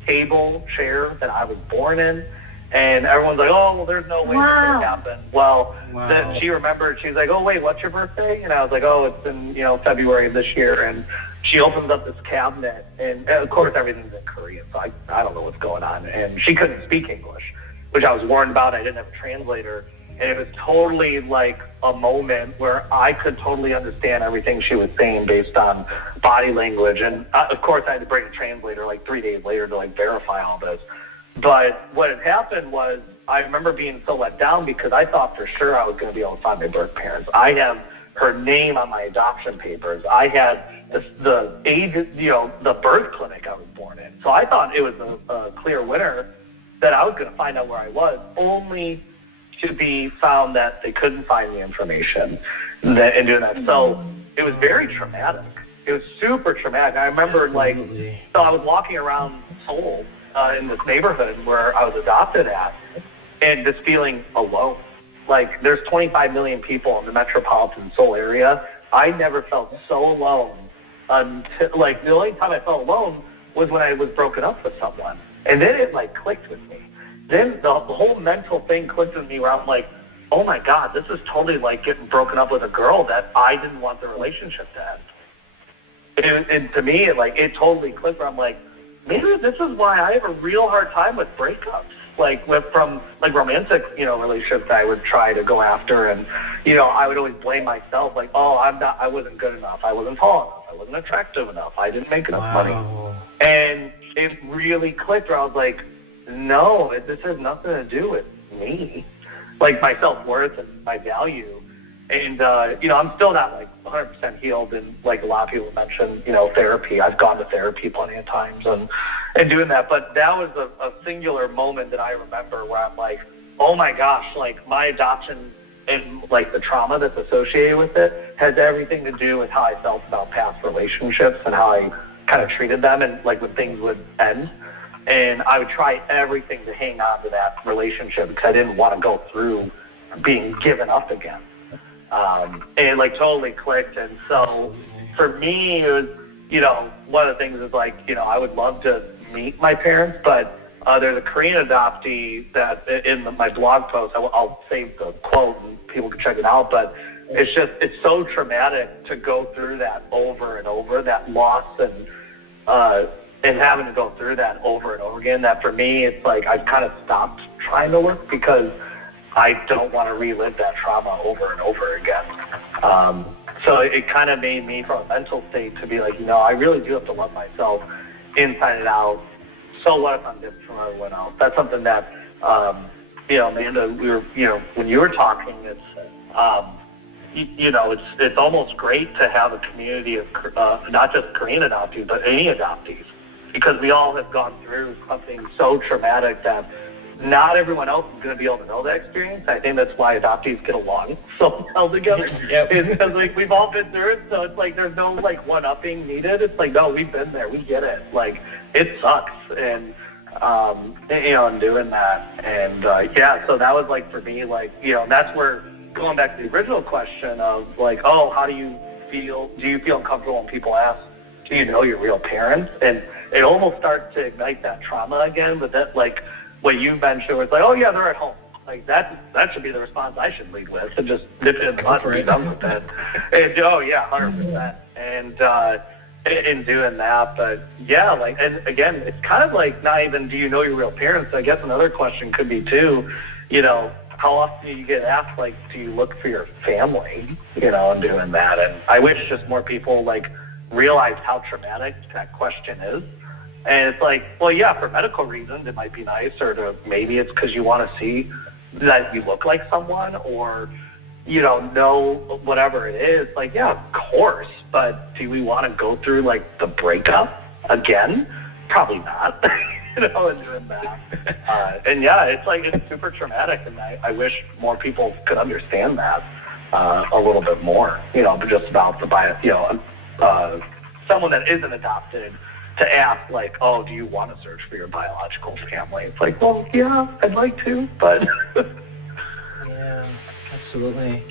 table, chair that I was born in. And everyone's like, oh, well, there's no way this could happen. Well, then she remembered, she's like, oh, wait, what's your birthday? And I was like, oh, it's in, February of this year. And she opens up this cabinet, and of course, everything's in Korean, so I don't know what's going on. And she couldn't speak English, which I was warned about. I didn't have a translator. And it was totally like a moment where I could totally understand everything she was saying based on body language. And of course, I had to bring a translator like 3 days later to like verify all this. But what had happened was I remember being so let down because I thought for sure I was going to be able to find my birth parents. I have her name on my adoption papers. I had the age, the birth clinic I was born in. So I thought it was a clear winner that I was going to find out where I was, only to be found that they couldn't find the information and doing that. So it was very traumatic. It was super traumatic. I remember so I was walking around Seoul in this neighborhood where I was adopted at, and just feeling alone. Like, there's 25 million people in the metropolitan Seoul area. I never felt so alone until, like, the only time I felt alone was when I was broken up with someone. And then it, like, clicked with me. Then the whole mental thing clicked with me where I'm like, oh my God, this is totally like getting broken up with a girl that I didn't want the relationship to end. And to me, it totally clicked where I'm like, maybe this is why I have a real hard time with breakups. From romantic, relationships I would try to go after, and, I would always blame myself, like, oh, I wasn't good enough, I wasn't tall enough, I wasn't attractive enough, I didn't make enough money. And it really clicked where I was like, no, this has nothing to do with me, like my self-worth and my value. And, I'm still not 100% healed, and like a lot of people mentioned, therapy. I've gone to therapy plenty of times and doing that. But that was a singular moment that I remember where I'm like, oh my gosh, my adoption and the trauma that's associated with it has everything to do with how I felt about past relationships and how I kind of treated them, and when things would end. And I would try everything to hang on to that relationship because I didn't want to go through being given up again. And totally clicked. And so for me, it was, one of the things is I would love to meet my parents, but there's a Korean adoptee that in my blog post, I'll save the quote and people can check it out, but it's so traumatic to go through that over and over, that loss and having to go through that over and over again, that for me, it's I've kind of stopped trying to work because I don't want to relive that trauma over and over again. So it kind of made me, from a mental state, to be I really do have to love myself inside and out. So what if I'm different from everyone else? That's something that, Amanda, when you were talking, it's almost great to have a community of not just Korean adoptees, but any adoptees, because we all have gone through something so traumatic that not everyone else is going to be able to know that experience. I think that's why adoptees get along so well together. Is because we've all been through it, so it's there's no one-upping needed. It's no, we've been there, we get it. It sucks, and in doing that. And so that was like for me, like, that's where, going back to the original question of like, oh, how do you feel? Do you feel comfortable when people ask, do you know your real parents? And it almost starts to ignite that trauma again. But that, like what you mentioned, was like, oh yeah, they're at home. Like that should be the response I should lead with, and just nip it in the bud and be done with it. And 100%. And in doing that, but yeah, like, and again, it's kind of like not even do you know your real parents. I guess another question could be too, how often do you get asked, like, do you look for your family, and doing that. And I wish just more people like realized how traumatic that question is. And it's like, well, yeah, for medical reasons it might be nice, or maybe it's because you want to see that you look like someone, or know whatever it is. Like, yeah, of course, but do we want to go through like the breakup again? Probably not. And doing that. And yeah, it's like, it's super traumatic, and I wish more people could understand that a little bit more. But just about someone that isn't adopted, to ask like, oh, do you want to search for your biological family? It's like, well, yeah, I'd like to, but. Yeah, absolutely.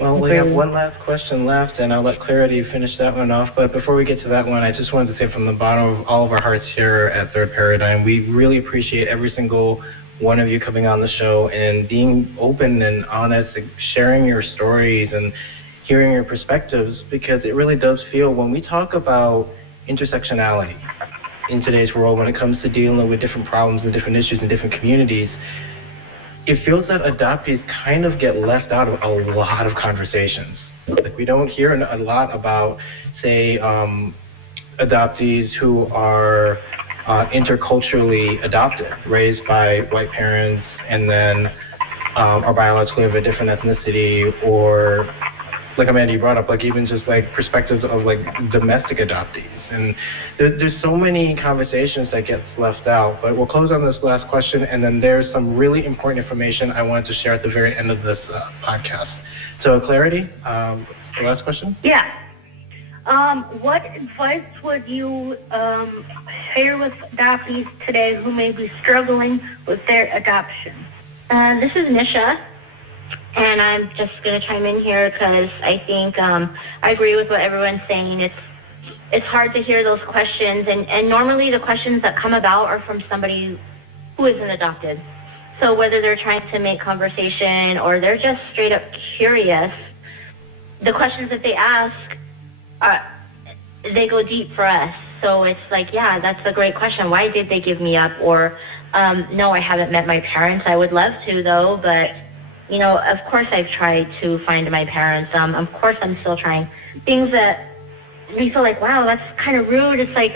Well, we have one last question left, and I'll let Clarity finish that one off. But before we get to that one, I just wanted to say from the bottom of all of our hearts here at Third Paradigm, we really appreciate every single one of you coming on the show and being open and honest and sharing your stories and hearing your perspectives, because it really does feel, when we talk about intersectionality in today's world, when it comes to dealing with different problems and different issues in different communities, it feels that adoptees kind of get left out of a lot of conversations. Like, we don't hear a lot about, say, adoptees who are interculturally adopted, raised by white parents, and then are biologically of a different ethnicity, or like Amanda, you brought up, like even just like perspectives of like domestic adoptees. And there's so many conversations that gets left out. But we'll close on this last question, and then there's some really important information I wanted to share at the very end of this podcast. So Clarity, the last question? Yeah. What advice would you share with adoptees today who may be struggling with their adoption? This is Nisha. And I'm just going to chime in here because I think I agree with what everyone's saying. It's hard to hear those questions, and normally the questions that come about are from somebody who isn't adopted. So whether they're trying to make conversation or they're just straight up curious, the questions that they ask, they go deep for us. So it's like, yeah, that's a great question. Why did they give me up? Or, no, I haven't met my parents. I would love to, though, but of course I've tried to find my parents. Of course I'm still trying. Things that we feel like, wow, that's kind of rude. It's like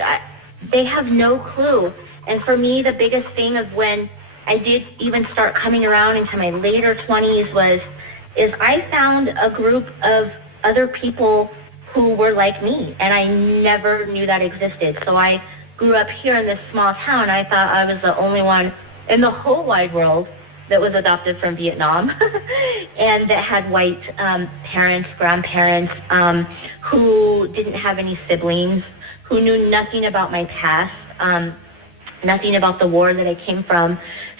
they have no clue. And for me, the biggest thing of when I did even start coming around into my later 20s is I found a group of other people who were like me, and I never knew that existed. So I grew up here in this small town. I thought I was the only one in the whole wide world that was adopted from Vietnam and that had white parents, grandparents, who didn't have any siblings, who knew nothing about my past, nothing about the war that I came from.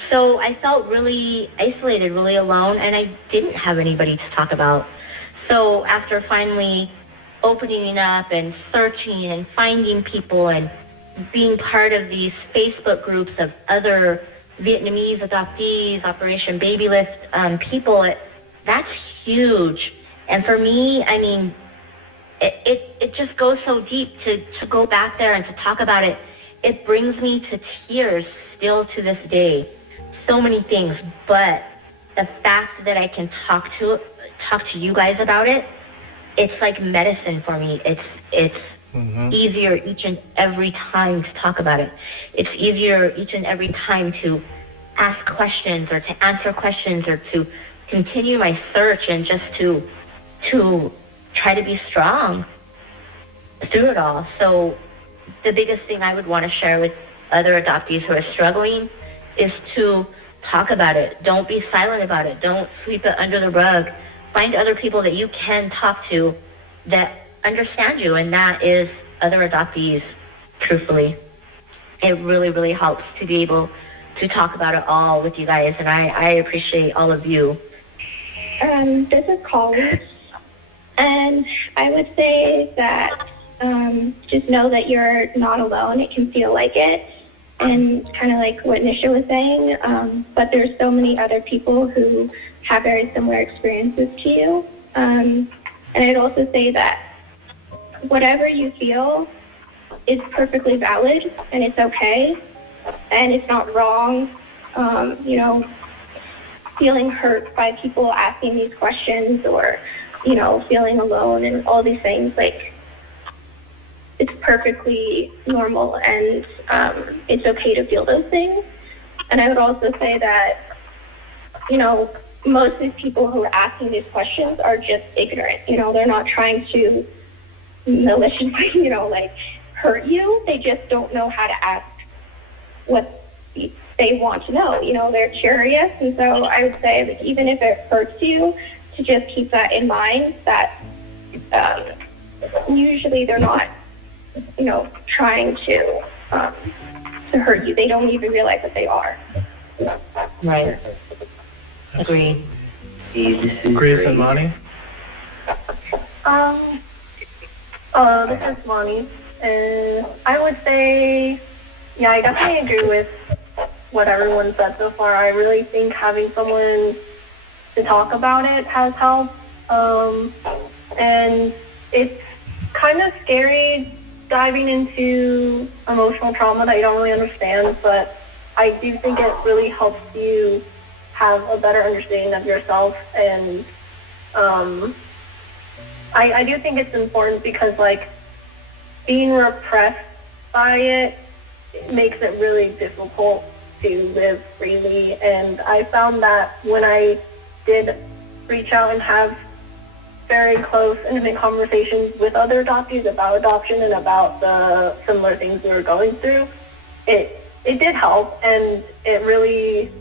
So I felt really isolated, really alone, and I didn't have anybody to talk about. So after finally opening up and searching and finding people and being part of these Facebook groups of other Vietnamese adoptees, Operation Baby Lift people, that's huge. And for me, I mean, it just goes so deep to go back there and to talk about it. It brings me to tears still to this day. So many things, but the fact that I can talk to you guys about it, it's like medicine for me. It's easier each and every time to talk about it. It's easier each and every time to ask questions or to answer questions or to continue my search and just to try to be strong through it all. So the biggest thing I would want to share with other adoptees who are struggling is to talk about it. Don't be silent about it. Don't sweep it under the rug. Find other people that you can talk to that understand you, and that is other adoptees, truthfully. it really, really helps to be able to talk about it all with you guys, and I appreciate all of you. This is Colleen, and I would say that just know that you're not alone. It can feel like it, and kind of like what Nisha was saying, but there's so many other people who have very similar experiences to you. And I'd also say that whatever you feel is perfectly valid, and it's okay, and it's not wrong. You know, feeling hurt by people asking these questions, or, you know, feeling alone and all these things, like, it's perfectly normal, and it's okay to feel those things. And I would also say that, you know, most of these people who are asking these questions are just ignorant. You know, they're not trying to maliciously, you know, like, hurt you. They just don't know how to ask what they want to know. You know, they're curious. And so I would say that even if it hurts you, to just keep that in mind, that usually they're not, you know, trying to hurt you. They don't even realize that they are. Right. Agreed. Grace and Monty? This is Monty. I would say, yeah, I definitely agree with what everyone said so far. I really think having someone to talk about it has helped. And it's kind of scary diving into emotional trauma that you don't really understand, but I do think it really helps you have a better understanding of yourself. And I do think it's important because, like, being repressed by it makes it really difficult to live freely. And I found that when I did reach out and have very close, intimate conversations with other adoptees about adoption and about the similar things we were going through, it did help, and it really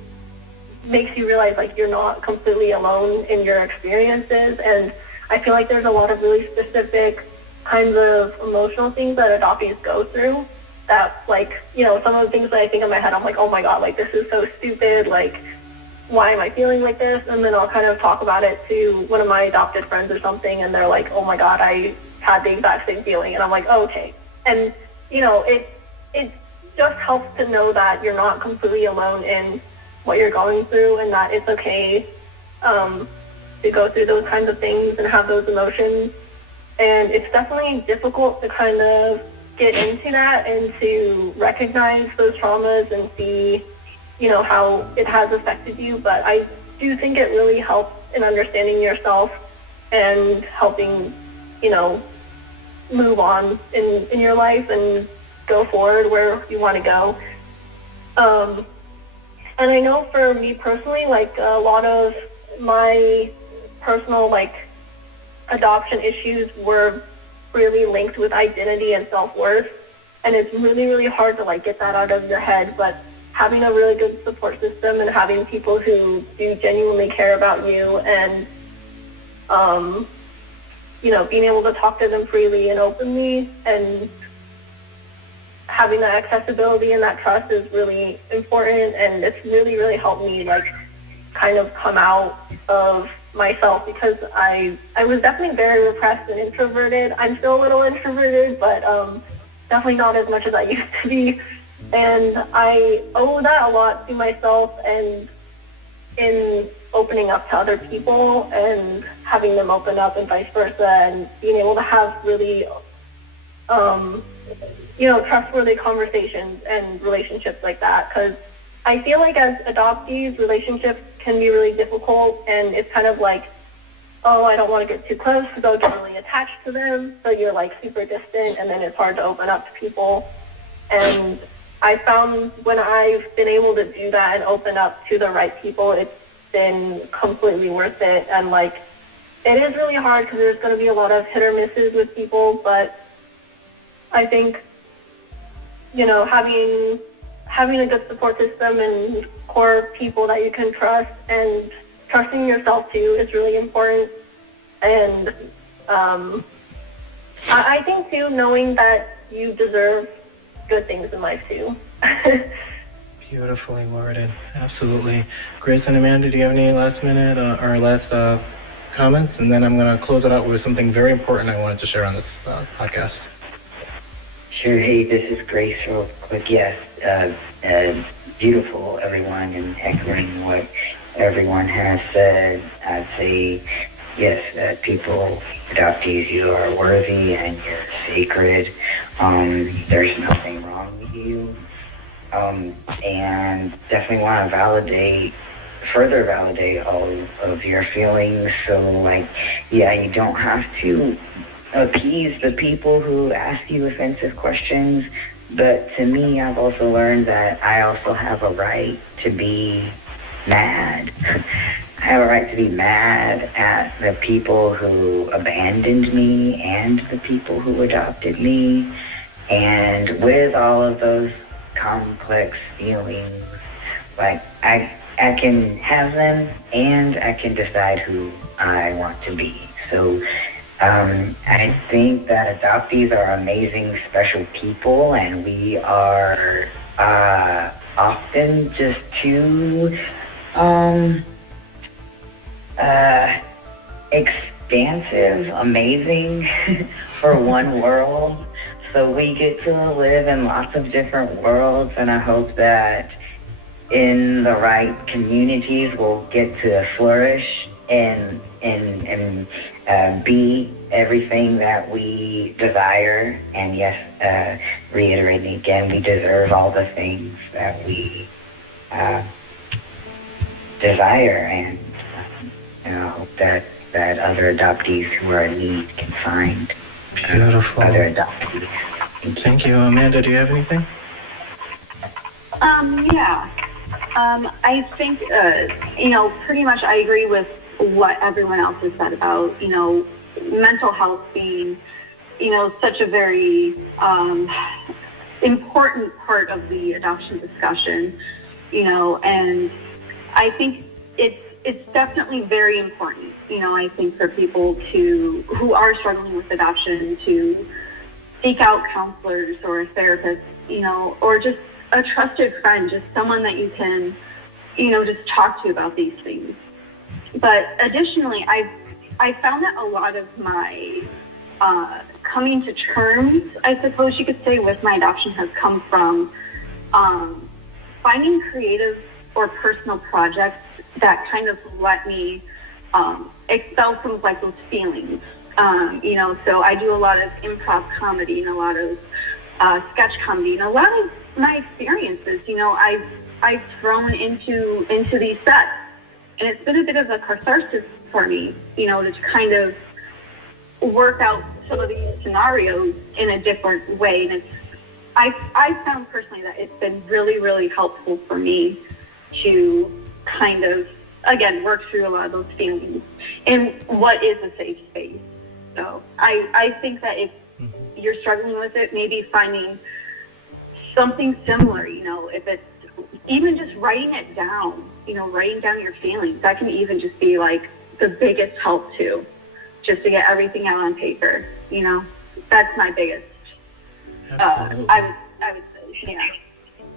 makes you realize, like, you're not completely alone in your experiences. And I feel like there's a lot of really specific kinds of emotional things that adoptees go through that, like, you know, some of the things that I think in my head, I'm like, oh my God, like, this is so stupid, like, why am I feeling like this? And then I'll kind of talk about it to one of my adopted friends or something, and they're like, oh my God, I had the exact same feeling. And I'm like, oh, okay. And, you know, it just helps to know that you're not completely alone in what you're going through, and that it's okay to go through those kinds of things and have those emotions. And it's definitely difficult to kind of get into that and to recognize those traumas and see, you know, how it has affected you. But I do think it really helps in understanding yourself and helping, you know, move on in your life and go forward where you want to go. And I know for me personally, like, a lot of my personal, like, adoption issues were really linked with identity and self-worth. And it's really, really hard to, like, get that out of your head. But having a really good support system and having people who do genuinely care about you and, you know, being able to talk to them freely and openly and having that accessibility and that trust is really important. And it's really, really helped me, like, kind of come out of myself, because I was definitely very repressed and introverted. I'm still a little introverted, but definitely not as much as I used to be. And I owe that a lot to myself and in opening up to other people and having them open up and vice versa, and being able to have really, you know, trustworthy conversations and relationships like that. Because I feel like as adoptees, relationships can be really difficult, and it's kind of like, oh, I don't want to get too close because I'll get really attached to them. So you're, like, super distant, and then it's hard to open up to people. And I found when I've been able to do that and open up to the right people, it's been completely worth it. And, like, it is really hard because there's going to be a lot of hit or misses with people, but I think, you know, having a good support system and core people that you can trust and trusting yourself too is really important. And I think too, knowing that you deserve good things in life too. Beautifully worded. Absolutely. Grace and Amanda, do you have any last minute or last comments? And then I'm going to close it out with something very important I wanted to share on this podcast. Sure. Hey, this is Grace real quick. Yes, beautiful, everyone, and echoing what everyone has said. I'd say, yes, people, adoptees, you are worthy and you're sacred. There's nothing wrong with you. And definitely want to further validate all of your feelings. So, like, yeah, you don't have to appease the people who ask you offensive questions, but to me, I've also learned that I also have a right to be mad. I have a right to be mad at the people who abandoned me and the people who adopted me. And with all of those complex feelings, like, I can have them and I can decide who I want to be. So I think that adoptees are amazing, special people, and we are often just too expansive, amazing for one world. So we get to live in lots of different worlds, and I hope that in the right communities we'll get to flourish and be everything that we desire. And yes, reiterating again, we deserve all the things that we desire, and I hope that other adoptees who are in need can find other adoptees. Thank you. Amanda, do you have anything? I think, pretty much I agree with what everyone else has said about, mental health being, such a very important part of the adoption discussion, and I think it's definitely very important, I think, for people who are struggling with adoption to seek out counselors or a therapist, or just a trusted friend, just someone that you can, just talk to about these things. But additionally, I found that a lot of my coming to terms, I suppose you could say, with my adoption has come from finding creative or personal projects that kind of let me expel some of like those feelings. So I do a lot of improv comedy and a lot of sketch comedy, and a lot of my experiences, I've thrown into these sets, and it's been a bit of a catharsis for me, to kind of work out some of these scenarios in a different way. And I found personally that it's been really, really helpful for me to kind of, again, work through a lot of those feelings in what is a safe space. So I think that if you're struggling with it, maybe finding something similar, if it's even just writing it down, writing down your feelings, that can even just be like the biggest help too, just to get everything out on paper. That's my biggest, I would say, yeah.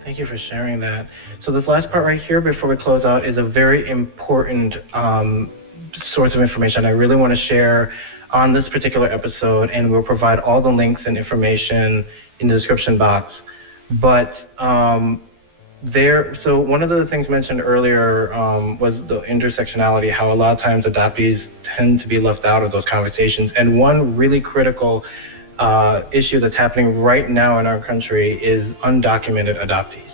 Thank you for sharing that. So this last part right here before we close out is a very important source of information I really want to share on this particular episode, and we'll provide all the links and information in the description box. But so one of the things mentioned earlier was the intersectionality, how a lot of times adoptees tend to be left out of those conversations. And one really critical issue that's happening right now in our country is undocumented adoptees.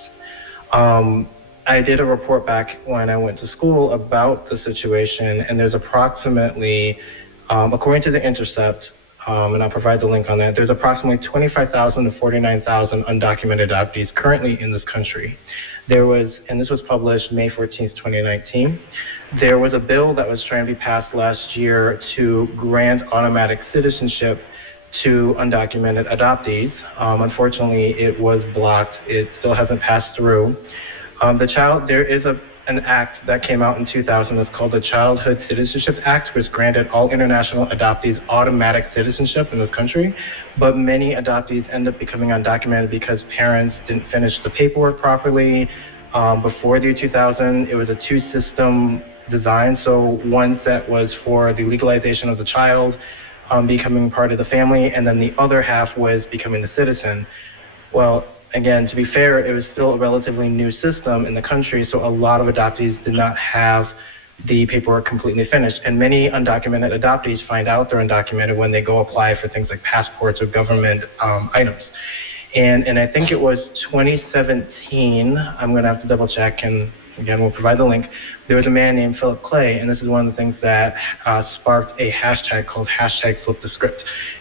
I did a report back when I went to school about the situation, and there's approximately, according to The Intercept, and I'll provide the link on that, there's approximately 25,000 to 49,000 undocumented adoptees currently in this country. There was, and this was published May 14th, 2019, there was a bill that was trying to be passed last year to grant automatic citizenship to undocumented adoptees. Unfortunately, it was blocked. It still hasn't passed through. There is an act that came out in 2000. It's called the Childhood Citizenship Act, which granted all international adoptees automatic citizenship in this country. But many adoptees end up becoming undocumented because parents didn't finish the paperwork properly. Before the year 2000, it was a two-system design. So one set was for the legalization of the child becoming part of the family, and then the other half was becoming a citizen. Well, again, to be fair, it was still a relatively new system in the country, so a lot of adoptees did not have the paperwork completely finished. And many undocumented adoptees find out they're undocumented when they go apply for things like passports or government items. And I think it was 2017, I'm going to have to double check, and again, we'll provide the link. There was a man named Philip Clay, and this is one of the things that sparked a hashtag called #FlipTheScript.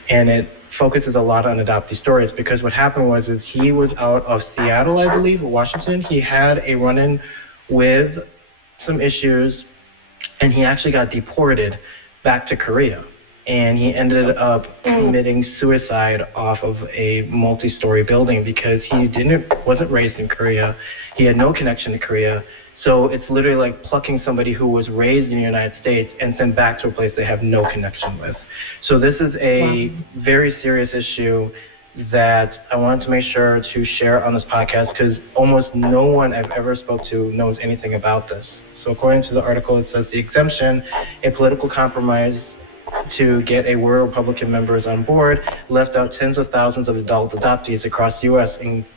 And it focuses a lot on adoptee stories, because what happened was he was out of Seattle, I believe, or Washington. He had a run-in with some issues, and he actually got deported back to Korea. And he ended up committing suicide off of a multi-story building because he wasn't raised in Korea. He had no connection to Korea. So it's literally like plucking somebody who was raised in the United States and sent back to a place they have no connection with. So this is a very serious issue that I wanted to make sure to share on this podcast, because almost no one I've ever spoke to knows anything about this. So according to the article, it says the exemption, a political compromise to get a rural Republican members on board, left out tens of thousands of adult adoptees across the U.S.,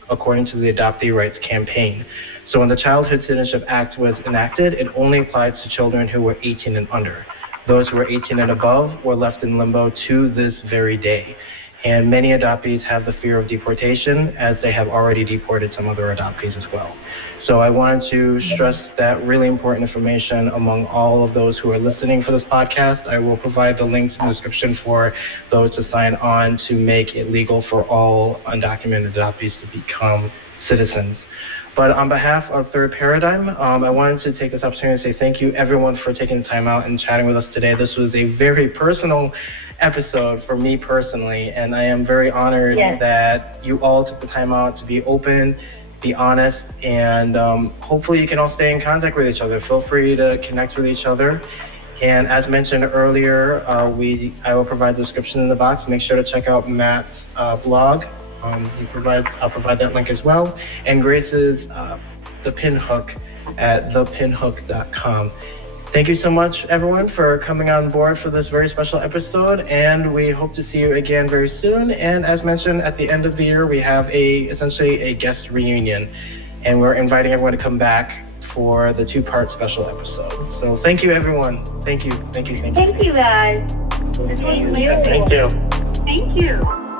according to the Adoptee Rights Campaign. So when the Childhood Citizenship Act was enacted, it only applied to children who were 18 and under. Those who were 18 and above were left in limbo to this very day. And many adoptees have the fear of deportation, as they have already deported some other adoptees as well. So I wanted to stress that really important information among all of those who are listening for this podcast. I will provide the links in the description for those to sign on to make it legal for all undocumented adoptees to become citizens. But on behalf of Third Paradigm, I wanted to take this opportunity to say thank you, everyone, for taking the time out and chatting with us today. This was a very personal episode for me personally, and I am very honored that you all took the time out to be open, be honest, and hopefully you can all stay in contact with each other. Feel free to connect with each other. And as mentioned earlier, I will provide the description in the box. Make sure to check out Matt's blog. I'll provide that link as well. And Grace's The Pinhook at thepinhook.com. Thank you so much, everyone, for coming on board for this very special episode, and we hope to see you again very soon. And as mentioned, at the end of the year, we have essentially a guest reunion, and we're inviting everyone to come back for the two-part special episode. So thank you, everyone. Thank you. Thank you, guys. Thank you. Thank you.